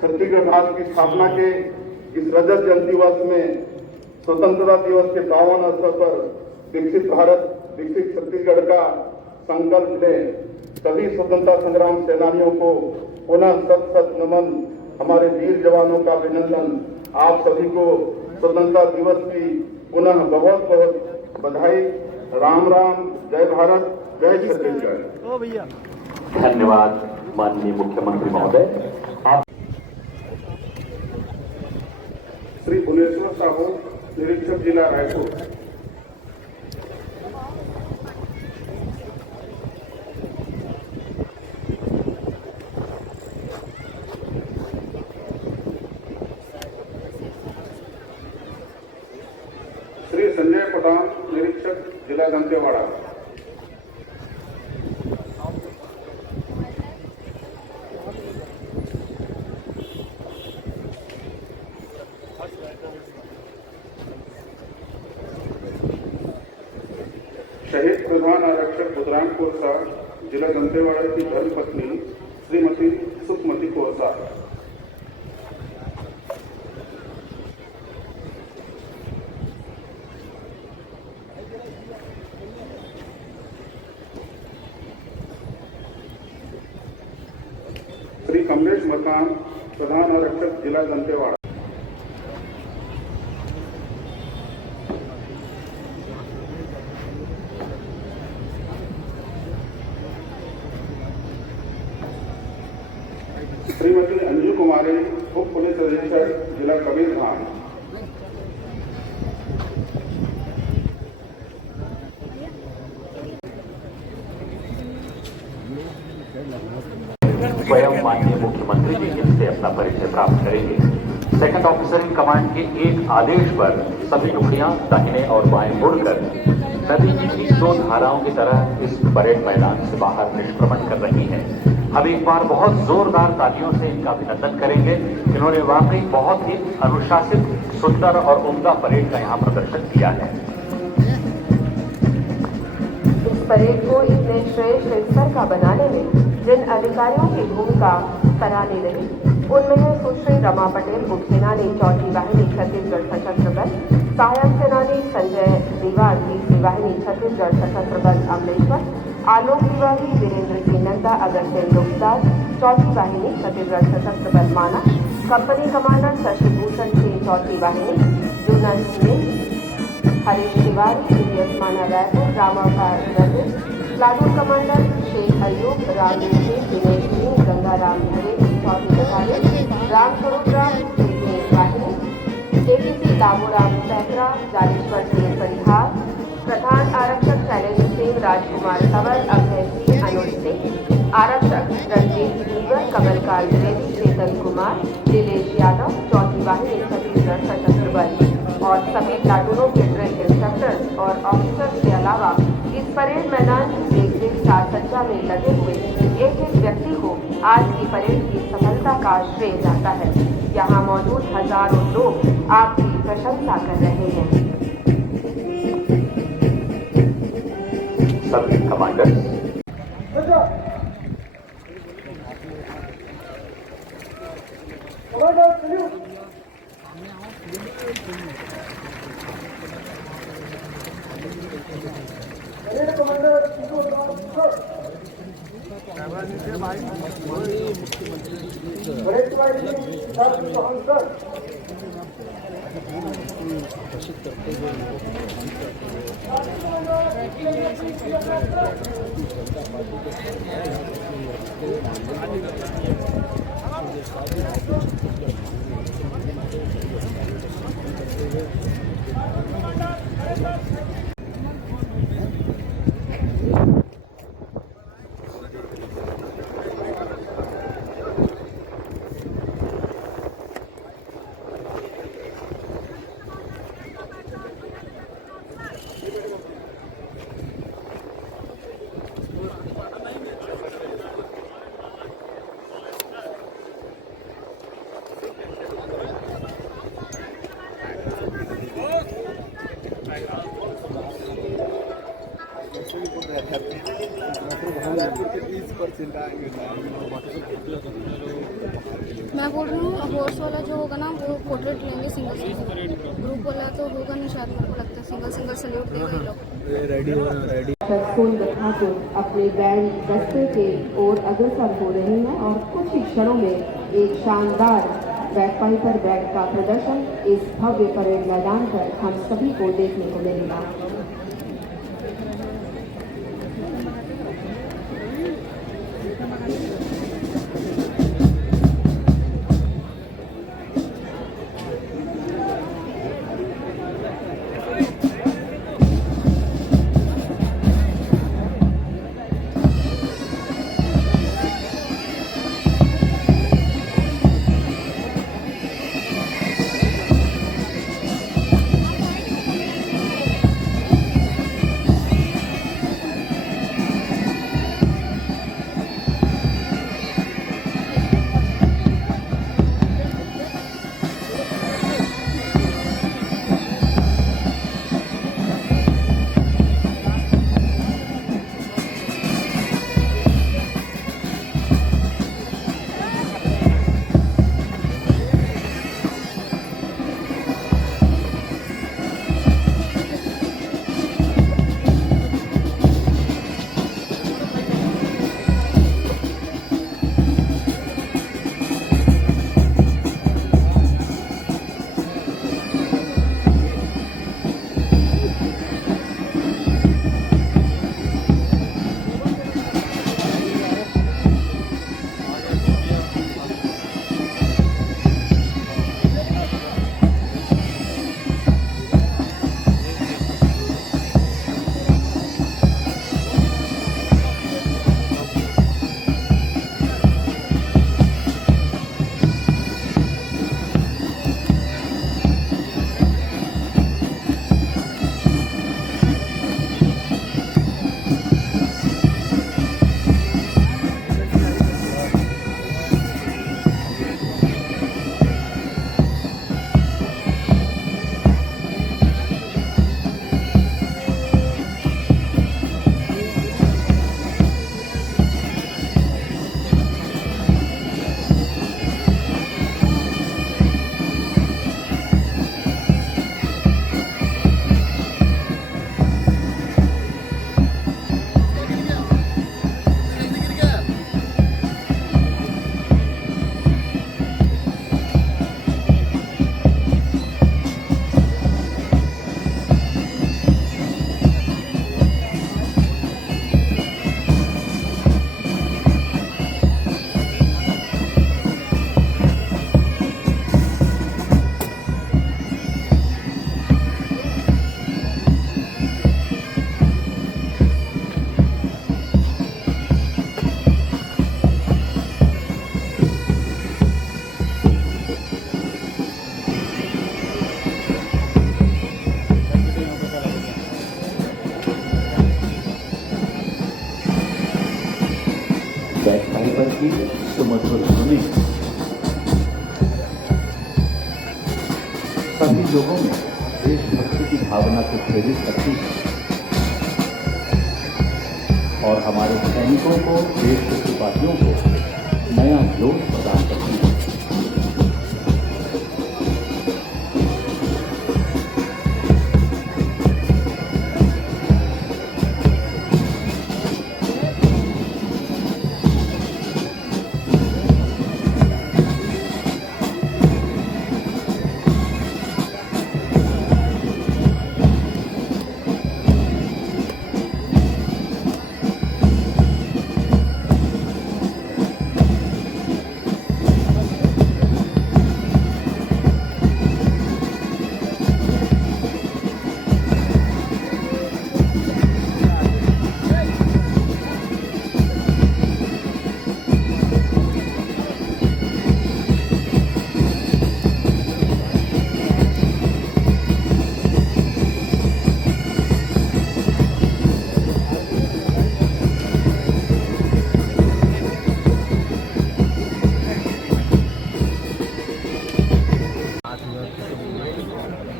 छत्तीसगढ़ राज्य की स्थापना के इस रजत जयंती वर्ष में स्वतंत्रता दिवस के पावन अवसर पर विकसित भारत, विकसित छत्तीसगढ़ का संकल्प लें। सभी स्वतंत्रता संग्राम सेनानियों को पुनः सत सत नमन। हमारे वीर जवानों का अभिनंदन। आप सभी को स्वतंत्रता दिवस की पुनः बहुत बहुत बधाई। राम राम, जय भारत, जय छत्तीसगढ़। धन्यवाद माननीय मुख्यमंत्री महोदय। आप श्री भुवनेश्वर साहू, निरीक्षक जिला रायपुर। श्री संजय पठान, निरीक्षक जिला दंतेवाड़ा। शहीद प्रधान आरक्षक बुधराम कोरसा, जिला दंतेवाड़ा की धर्मपत्नी श्रीमती सुखमती कोरसा। श्री कमलेश मकान, प्रधान आरक्षक जिला दंतेवाड़ा। श्रीमती अंजू कुमारी, उप पुलिस अधीक्षक जिला कबीरधाम। स्वयं माननीय मुख्यमंत्री जी इनसे अपना परिचय प्राप्त करेंगे। सेकंड ऑफिसर इन कमांड के एक आदेश पर सभी टुकड़ियां दाहिने और बाएं मुड़कर नदी की 2 धाराओं की तरह इस परेड मैदान से बाहर निष्क्रमण कर रही हैं। हम एक बार बहुत जोरदार तालियों से इनका अभिनंदन करेंगे। इन्होंने वाकई बहुत ही अनुशासित, सुंदर और उम्दा परेड का यहाँ प्रदर्शन किया है। इस परेड को इतने श्रेष्ठ स्तर का बनाने में जिन अधिकारियों की भूमिका सराहनीय रही, उनमें है सुश्री रमा पटेल, उपसेनानी, चौथी वाहिनी, छत्तीसगढ़ सशस्त्र बल, सहायक सेनानी संजय दीवार, तीसरी वाहिनी, छत्तीसगढ़ सशस्त्र बल, अमलेश्वर, आलोक तिवारी, वीरेंद्र सिंह नंदा, अगस्त्य लोकदास, चौथी वाहिनी, छत्तीसगढ़ सशस्त्र बल माना, कंपनी कमांडर शशिभूषण सिंह, चौथी वाहिनी, जूनन सिंह, हरीश तिवारी, सीडीएस माना रायपुर, रामावतार रंजन, प्लाटून कमांडर शेख अयूब, राम सिंह, दिनेश सिंह, गंगाराम धरे, चौथी बटालियन, रामस्वरूप राम, तृतीय वाहिनी, एपीसी दामोराम सहत्रा, जालेश्वर सिंह परिहार, प्रधान आरक्षक शैलेंद्र सिंह, राजकुमार कंवर, अभय सिंह, अनुज सिंह, आरक्षक रणजीत लीवर, कमलकाल द्विवेदी, चेतन कुमार, नीलेश यादव, चौथी वाहिनी, छत्तीसगढ़ सशस्त्र बल और सभी प्लाटूनों के ड्रिल इंस्ट्रक्टर्स और ऑफिसर्स के अलावा इस परेड मैदान की देख साज सज्जा में लगे हुए एक एक व्यक्ति को आज की परेड की सफलता का श्रेय जाता है। यहाँ मौजूद हजारों लोग आपकी प्रशंसा कर रहे हैं। सभी कमांडर मैं बोल रही हूँ हॉर्स वाला जो होगा ना वो पोर्ट्रेट लेंगे सिंगल सिंगल, ग्रुप वाला तो होगा नहीं शायद, मेरे को लगता है सिंगल सिंगल सैल्यूट देंगे ये लोग। रेडी फूल ठाकुर अपने बैंड दस्ते के ओर अग्रसर हो रहे हैं और कुछ ही क्षणों में एक शानदार बैकपाइपर बैंड का प्रदर्शन इस भव्य परेड मैदान पर हम सभी को देखने को मिलेगा। सुमधुर धुनी सभी लोगों में देशभक्ति की भावना को प्रेरित करती है और हमारे सैनिकों को, देश के सिपाहियों को नया जोश प्रदान करती है।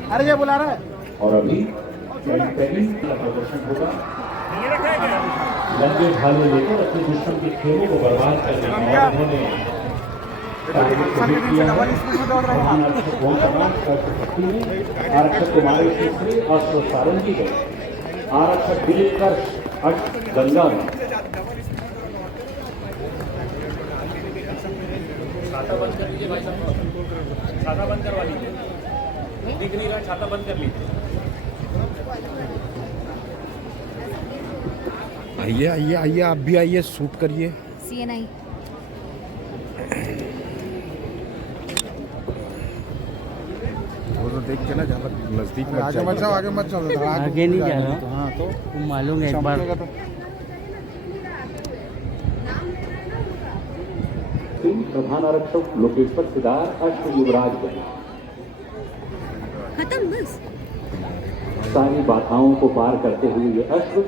अरे ये बुला रहा है। और अभी पहली का प्रदर्शन होगा। लंबे भाले लेकर अपने दुश्मन के खेलों को बर्बाद करने और उन्होंने आरक्षक कुमारी क्षेत्री और सारंगी गए आरक्षक दिलीप कर गंगा में छाता बंद कर लीजिए भाई साहब, छाता बंद करवा लीजिए, दिख नहीं रहा, छाता बंद कर लीजिए। आइए आइए आइए, आप भी आइए, शूट करिए। CNI वो तो देख के ना ज़्यादा नज़दीक मत आगे मत जाओ, आगे मत जाओ, आगे नहीं जा रहा। हाँ तो मालूम है एक बार प्रधान आरक्षक लोकेश्वर सिदार अश्व युवराज बने। खत्म बस। सारी बाधाओं को पार करते हुए ये अश्व,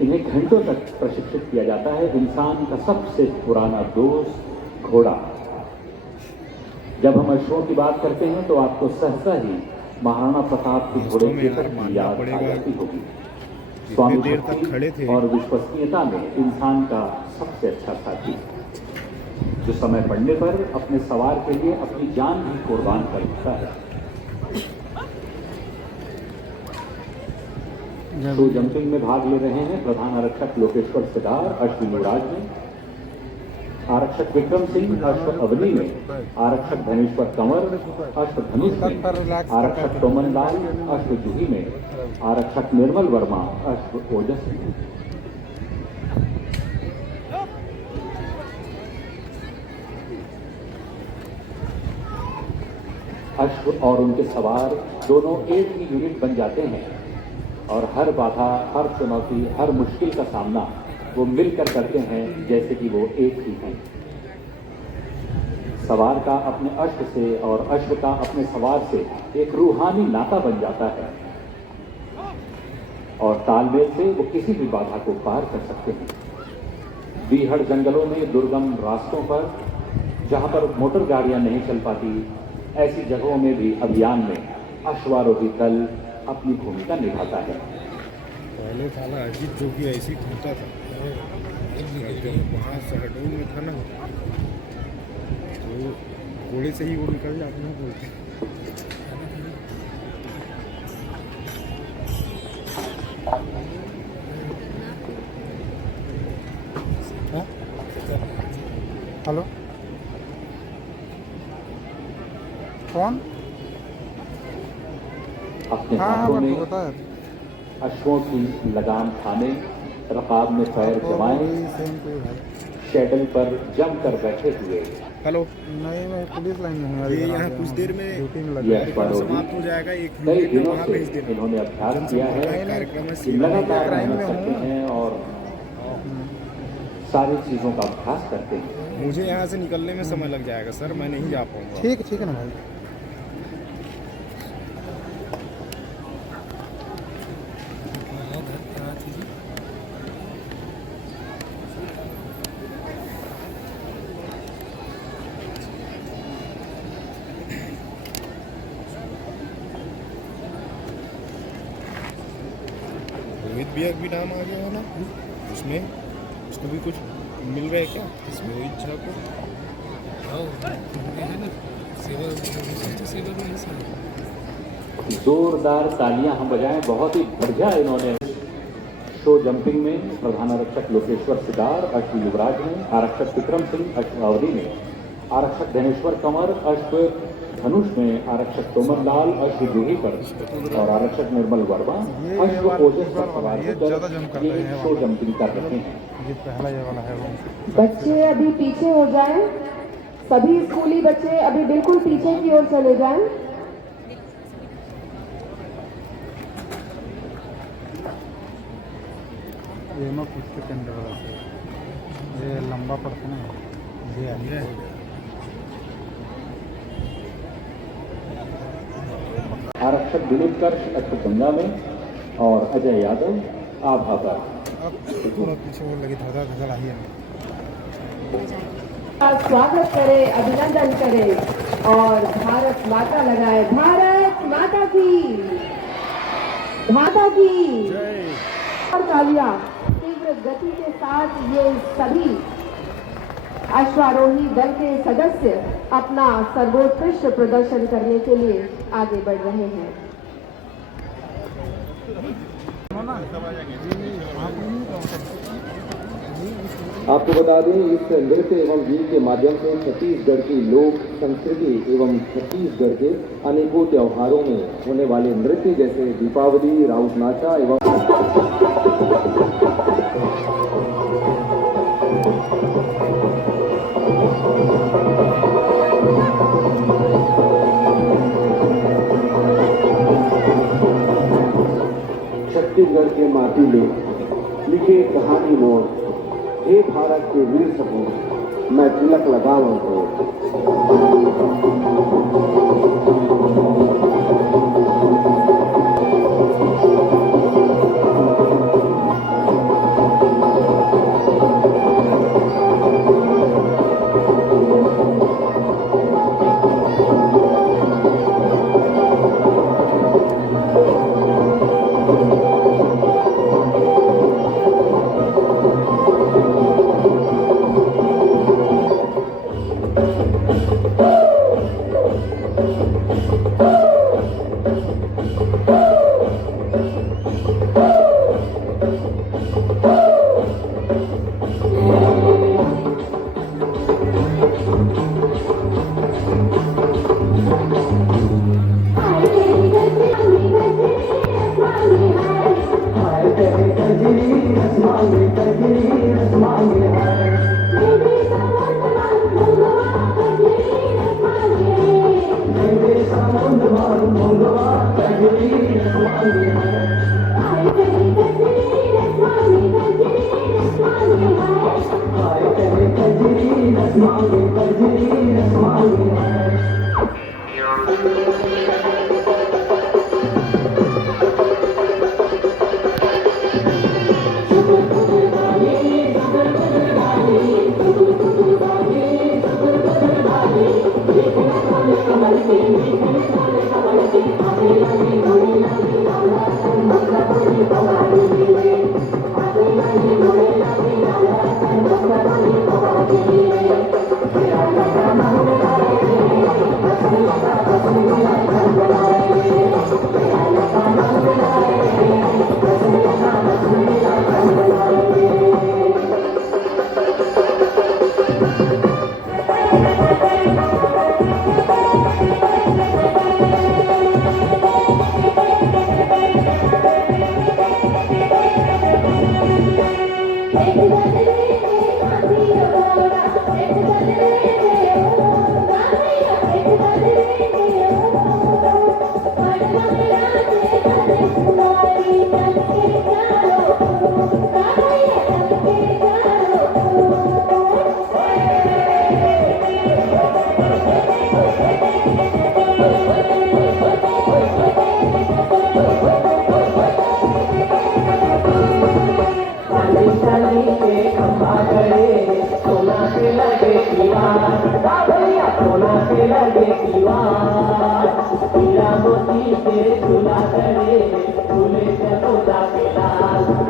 इन्हें घंटों तक प्रशिक्षित किया जाता है। इंसान का सबसे पुराना दोस्त घोड़ा। जब हम अश्वों की बात करते हैं तो आपको सहसा ही महाराणा प्रताप के घोड़े की याद आ जाती होगी। स्वामी देर तक खड़े थे और विश्वसनीयता में इंसान का सबसे अच्छा साथी, जो समय पड़ने पर अपने सवार के लिए अपनी जान भी कुर्बान कर देता है। शो जंपिंग में भाग ले रहे हैं प्रधान आरक्षक लोकेश्वर सिदार अश्व युवराज में, आरक्षक विक्रम सिंह अश्व अवनी में, आरक्षक धनेश्वर कंवर अश्व धनुष में, आरक्षक टोमन लाल अश्व जूही में, आरक्षक निर्मल वर्मा अश्व ओजस में। अश्व और उनके सवार दोनों एक ही यूनिट बन जाते हैं और हर बाधा, हर चुनौती, हर मुश्किल का सामना वो मिलकर करते हैं जैसे कि वो एक ही हैं। सवार का अपने अश्व से और अश्व का अपने सवार से एक रूहानी नाता बन जाता है और तालमेल से वो किसी भी बाधा को पार कर सकते हैं। बीहड़ जंगलों में, दुर्गम रास्तों पर, जहां पर मोटर गाड़ियां नहीं चल पाती, ऐसी जगहों में भी अभियान में अश्वारोही दल अपनी भूमिका निभाता है। पहले साला अजीत जोगी ऐसी घूमता था, वहाँ शहडोल में था ना, तो घोड़े से ही वो निकल जाते हैं बोलते। हेलो कौन? अपने हाँ हाथों में बता है। अश्वों की लगाम थामे, रकाब में पैर जमाए, सेम कोई भाई। शैडल पर जमकर बैठे हुए हेलो, नहीं मैं पुलिस लाइन में हूँ। ये यहाँ कुछ देर में ड्यूटी में ये लगा। अश्वारोही समाप्त हो जाएगा। एक कई मिनट में दिनों वहाँ से भेज देना। इन्होंने अभ्यास किया है कार्यक्रम है, कि लगातार मेहनत करते हैं और सारी चीजों का अभ्यास करते हैं। मुझे यहाँ से निकलने में समय लग जाएगा सर, मैं नहीं जा पाऊंगा। ठीक है ना भाई। भी नाम आ गया है ना उसमें, उसको भी कुछ मिल रहा है क्या इसमें इच्छा को? जोरदार तालियां हम बजाएं। बहुत ही बढ़िया इन्होंने शो जंपिंग में प्रधान आरक्षक लोकेश्वर सिदार, अश्व युवराज ने, आरक्षक विक्रम सिंह अश्वावरी ने, आरक्षक धनेश्वर कंवर अश्व धनुष में, आरक्षक तोमर लाल अश्व जूही पर और आरक्षक निर्मल वर्मा अश्व ओजस पर सवार होकर ये शो जंपिंग कर रहे हैं। पहला ये वाला है वो। बच्चे अभी पीछे हो जाएं, सभी स्कूली बच्चे अभी बिल्कुल पीछे की ओर चले जाएं। ये मैं कुछ के टेंडर वाला से ये लंबा पड़ता ना ये आरक्षक दिलीप कर्ष अश्व गंगा में और अजय यादव आभा पर। अब पूरा पीछे वो लगी धड़ा धड़ा ही है। स्वागत करे, अभिनंदन करे और भारत माता लगाए। भारत माता की, माता की और तालियां। तीव्र गति के साथ ये सभी अश्वारोही दल के सदस्य अपना सर्वोत्कृष्ट प्रदर्शन करने के लिए आगे बढ़ रहे हैं। आपको बता दें, इस नृत्य एवं गीत के माध्यम से छत्तीसगढ़ की लोक संस्कृति एवं छत्तीसगढ़ के अनेकों त्योहारों में होने वाले नृत्य जैसे दीपावली, राउत नाचा एवं छत्तीसगढ़ के माटी में लिखे कहानी मोड़, हे भारत के वीर सपूत, मैं तिलक लगाऊं को। मोती से झूला करे, झूले चलो जाके लाल।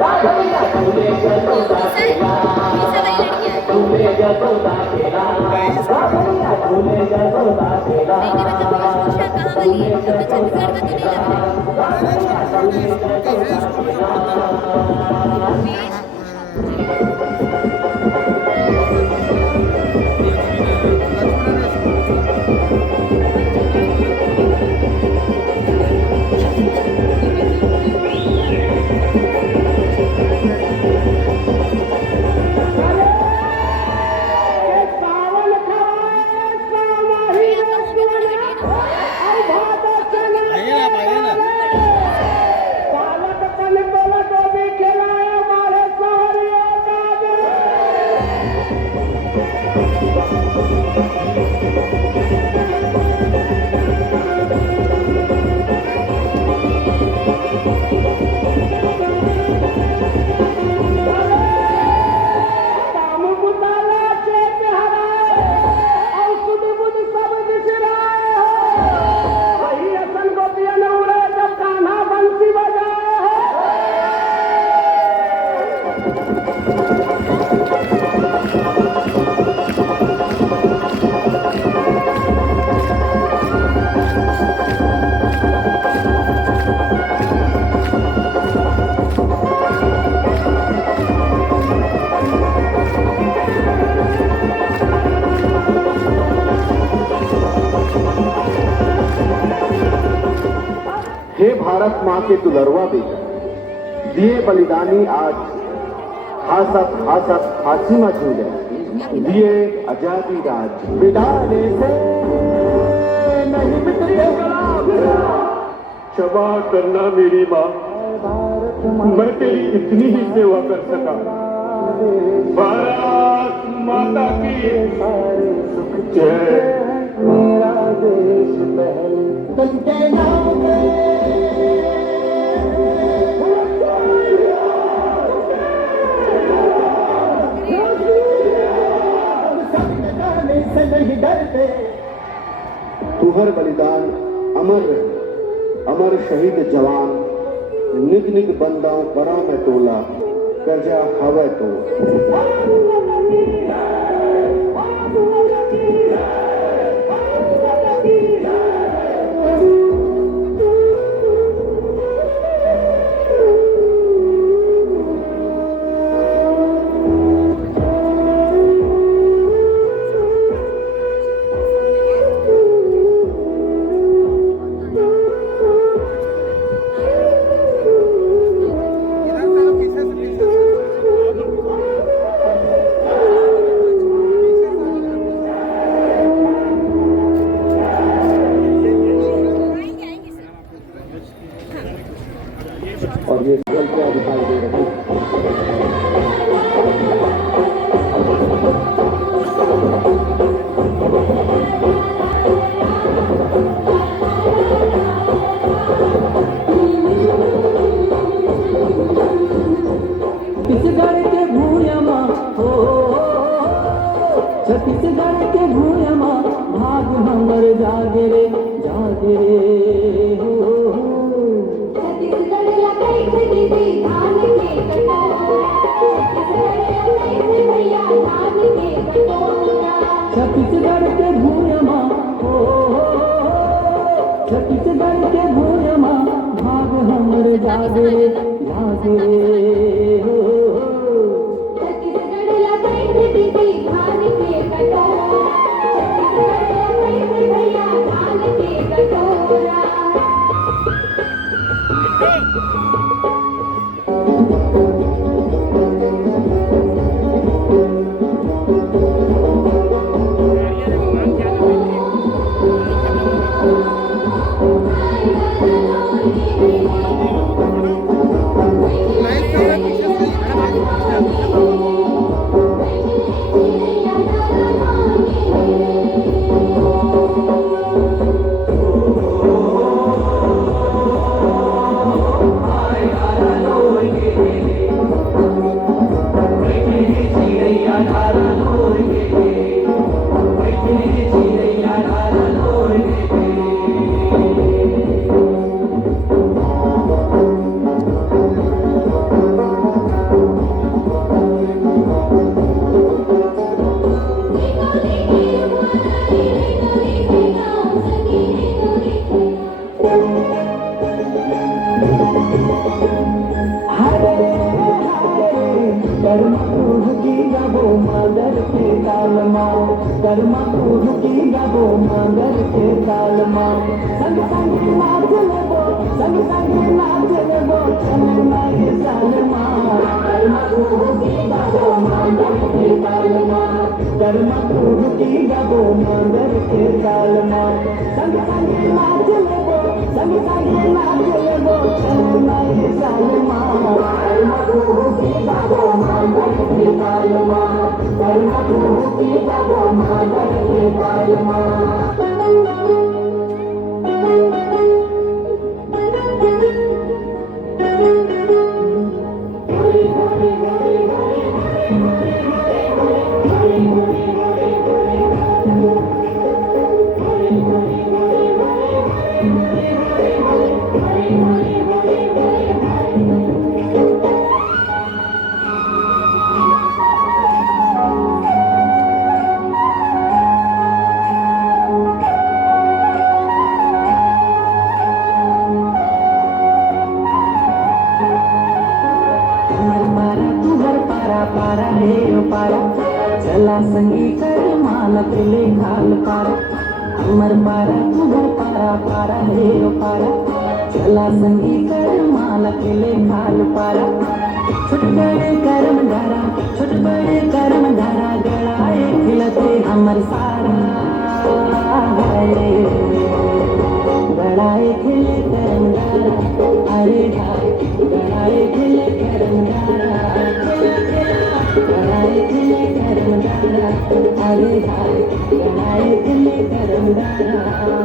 हे भारत माँ के दुलरवा बेटा, दिए बलिदानी आज हासत हासत फांसी में झूले, दिए आजादी राज बिदाने से नहीं मिटेगा। क्षमा करना मेरी माँ, मैं तेरी इतनी ही सेवा कर सका। भारत माता की जय। मेरा देश पहले नाम से नहीं डरते। तुहर बलिदान अमर रहे, अमर शहीद जवान, निक निक बंदाओं करा में तोला, करजा हवा तो। और ये क्या दिखाई दे रही है। छत्तीसगढ़ के भूयमा हो, छत्तीसगढ़ के भूयमा भाग हमर जागे रे हो। छत्तीसगढ़ लकई दीदी धान के कटोरा, भैया धान के कटोरा। छत्तीसगढ़ के भूयमा हो, छत्तीसगढ़ के भूयमा भाग हमर जागे रे हो। छत्तीसगढ़ लकई दीदी धान के कटोरा, भैया धान के कटोरा। गबो मादर के ताल माँ कर्मा तू रुकी गबो मादर के ताल माँ संग संग नाच लेबो संग संग नाच लेबो चलना ये साल माँ कर्मा तू रुकी गबो मादर के ताल माँ कर्मा तू रुकी गबो मादर के ताल माँ संग संग नाच लेबो संग संग नाच लेबो चलना ये साल माँ कर्मा तू रुकी गबो मादर के ताल माँ कर्मा तू रुकी गबो मादर के ताल माँ पारा रे पारा चला संगीत माला तिले खाल पारा अमर पारा तुझर पारा पारा रे पारा चला संगीत माला तिले खाल पारा छुट बड़े कर्म धारा छुट बड़े कर्म धारा गड़ाए खिलते अमर सारा गड़ाए खिले कर्म धारा अरे हाय गड़ाए खिले कर्म धारा गड़ाए खिले कर्म धारा अरे हाय गड़ाए खिले कर्म धारा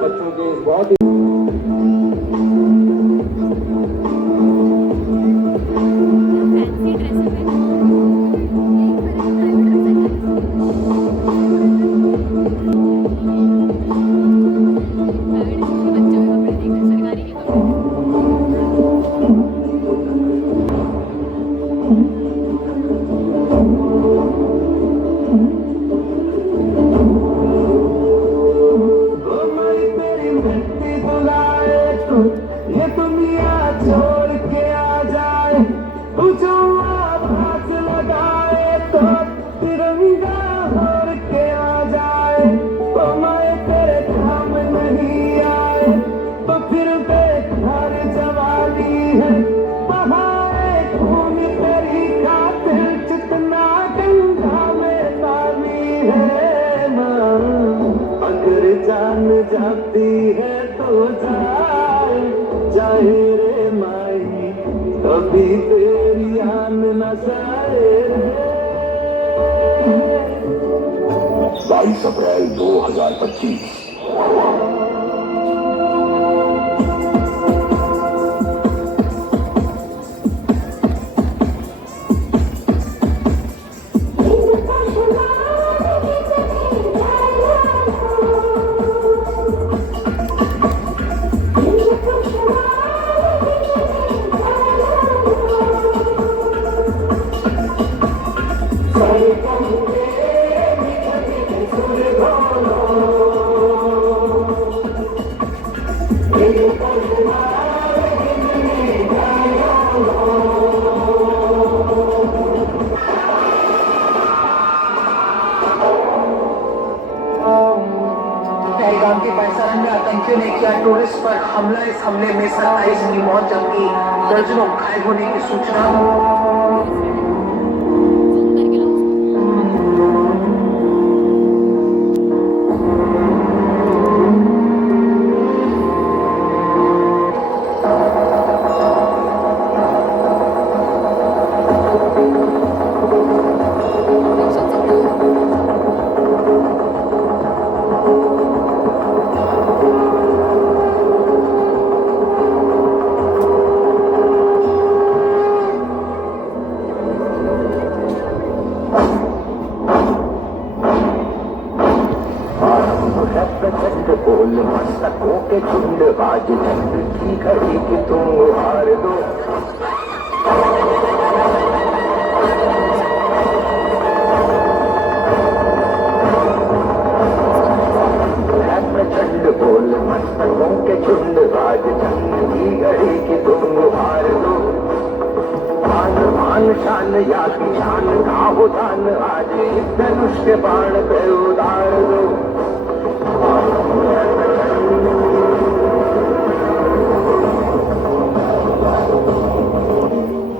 बच्चों के बहुत कभी तेरी आन न जाए 22 अप्रैल 2025। पहलगाम के पैसारन में आतंकियों ने किया टूरिस्ट पर हमला। इस हमले में 27 की मौत जबकि दर्जनों घायल होने की सूचना। बोल मस्तकों के झुंड बाज जंग की घड़ी कि तुम हार दो। प्रचंड बोल मस्तकों के झुंड बाज जंग की घड़ी कि तुम हार दो। मान मान शान या की शान का हो दान आज इस धनुष के बाण पे उतार दो।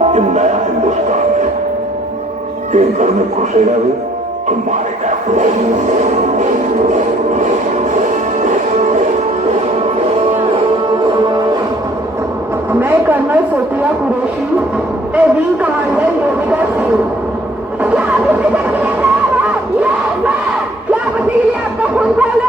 ये नया हिंदुस्तान है। तेरे घर में घुसेगा भी तो मारेगा। मैं colonel Sofia Qureshi, wing commander Yogita Singh. क्या बच्चे के लिए आपका खून खोला?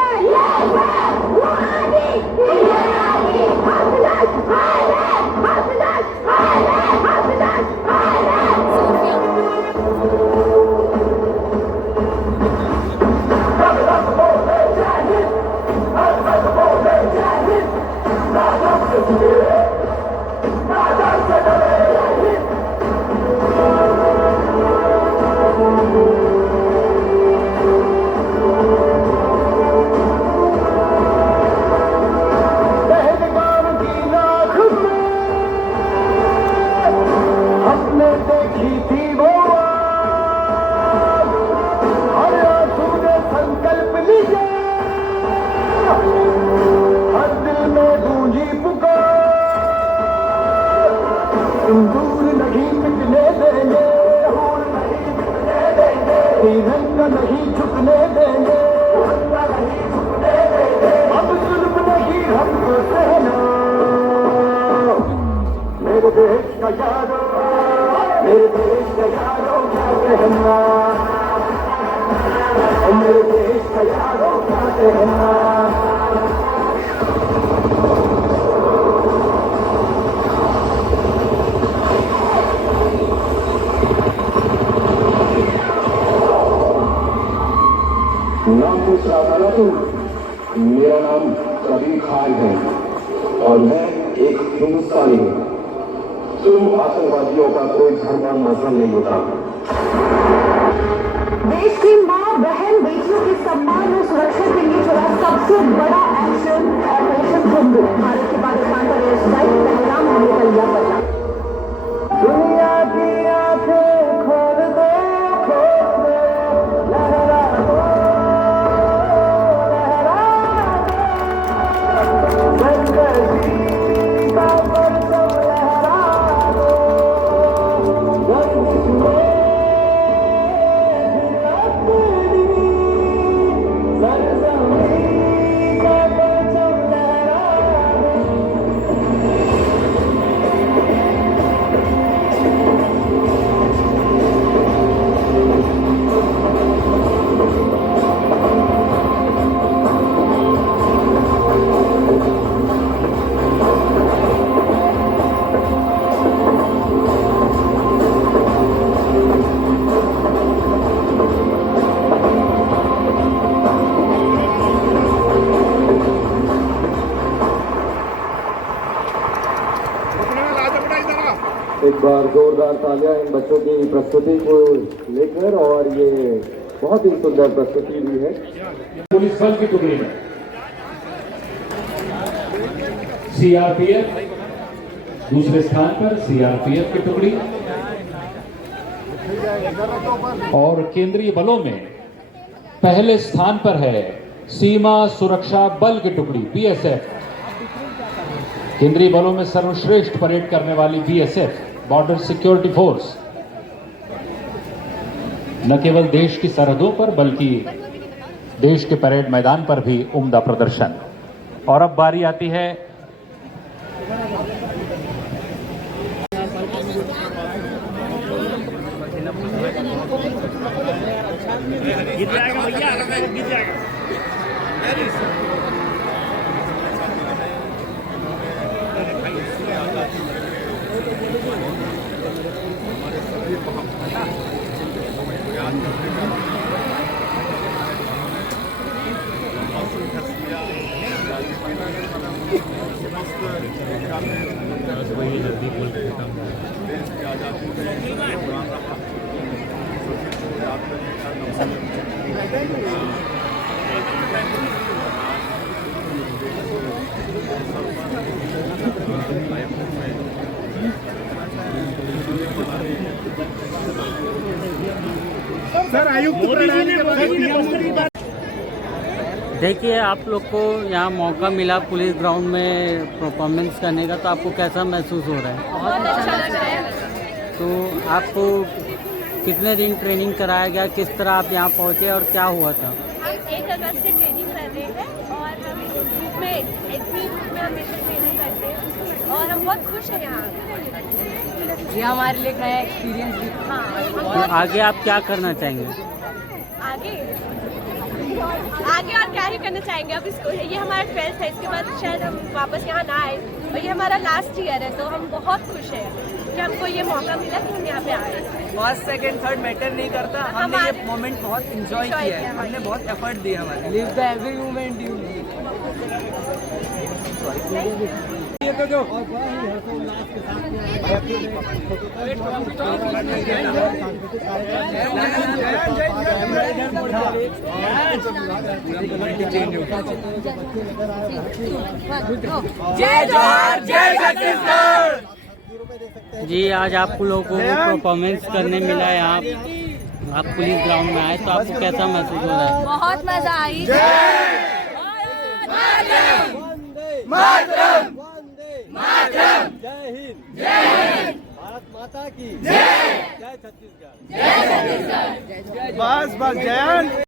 दूर नहीं मिटने देंगे, तिरंगा नहीं झुकने देंगे, अब जुल्म नहीं हमको सहना। मेरे देश का यारो, मेरे देश का यारो क्या कहना, मेरे देश का यारो क्या कहना। नाम पूछ रहा था ना तुम? मेरा नाम कबीर खान है और मैं एक हिंदुस्तानी हूँ। तुम आतंकवादियों का कोई धर्म और मजहब नहीं होता। देश की माँ बहन बेटियों के सम्मान और सुरक्षा के लिए चला सबसे बड़ा एक्शन ऑपरेशन सिंधु। भारत के पाकिस्तान पर एयर स्ट्राइक पहलगाम हमले का लिया बदला। दुनिया की आंखें खोल दो, खोल दो, लहरा दो, लहरा दो, संघर्ष का परचम लहरा दो, गर्दिश में सरजमीं का परचम लहरा दो। एक बार जोरदार तालियां इन बच्चों की प्रस्तुति को लेकर, और ये बहुत ही सुंदर प्रस्तुति भी है। पुलिस बल की टुकड़ी में सीआरपीएफ दूसरे स्थान पर, सीआरपीएफ की टुकड़ी, और केंद्रीय बलों में पहले स्थान पर है सीमा सुरक्षा बल की टुकड़ी बीएसएफ। केंद्रीय बलों में सर्वश्रेष्ठ परेड करने वाली बीएसएफ बॉर्डर सिक्योरिटी फोर्स न केवल देश की सरहदों पर बल्कि देश के परेड मैदान पर भी उम्दा प्रदर्शन। और अब बारी आती है गिर जाएगा भैया, गिर जाएगा। सर आयुक्त प्रणाली के बाद देखिए, आप लोग को यहाँ मौका मिला पुलिस ग्राउंड में परफॉर्मेंस करने का, तो आपको कैसा महसूस हो रहा है? बहुत अच्छा लग रहा है। तो आपको कितने दिन ट्रेनिंग कराया गया, किस तरह आप यहाँ पहुँचे और क्या हुआ था? हम 1 अगस्त से ट्रेनिंग कर रहे हैं और हम ग्रुप में हमेशा ट्रेनिंग करते हैं और हम बहुत खुश हैं यहाँ। ये हमारे लिए नया एक्सपीरियंस भी। हाँ, तो आगे आप क्या करना चाहेंगे? आगे और क्या ही करना चाहेंगे। अब इसको ये हमारा 12th है, इसके बाद शायद हम वापस यहाँ ना आए, और ये हमारा लास्ट ईयर है, तो हम बहुत खुश हैं कि हमको ये मौका मिला कि हम यहाँ पे आए। फर्स्ट सेकंड थर्ड मैटर नहीं करता, हमने ये मोमेंट बहुत एंजॉय किया है, हमने बहुत एफर्ट दिया हमारे। Live the every moment you live. ये तो जो जय जोहार, जय छत्तीसगढ़। जी, आज आप लोगों को परफॉर्मेंस करने मिला यहाँ, आप पुलिस ग्राउंड में आए, तो आपको कैसा महसूस हो रहा है? बहुत मजा आई। जय हिंद, जय हिंद, भारत माता की जय, जय छत्तीसगढ़, जय छत्तीसगढ़, बस जय।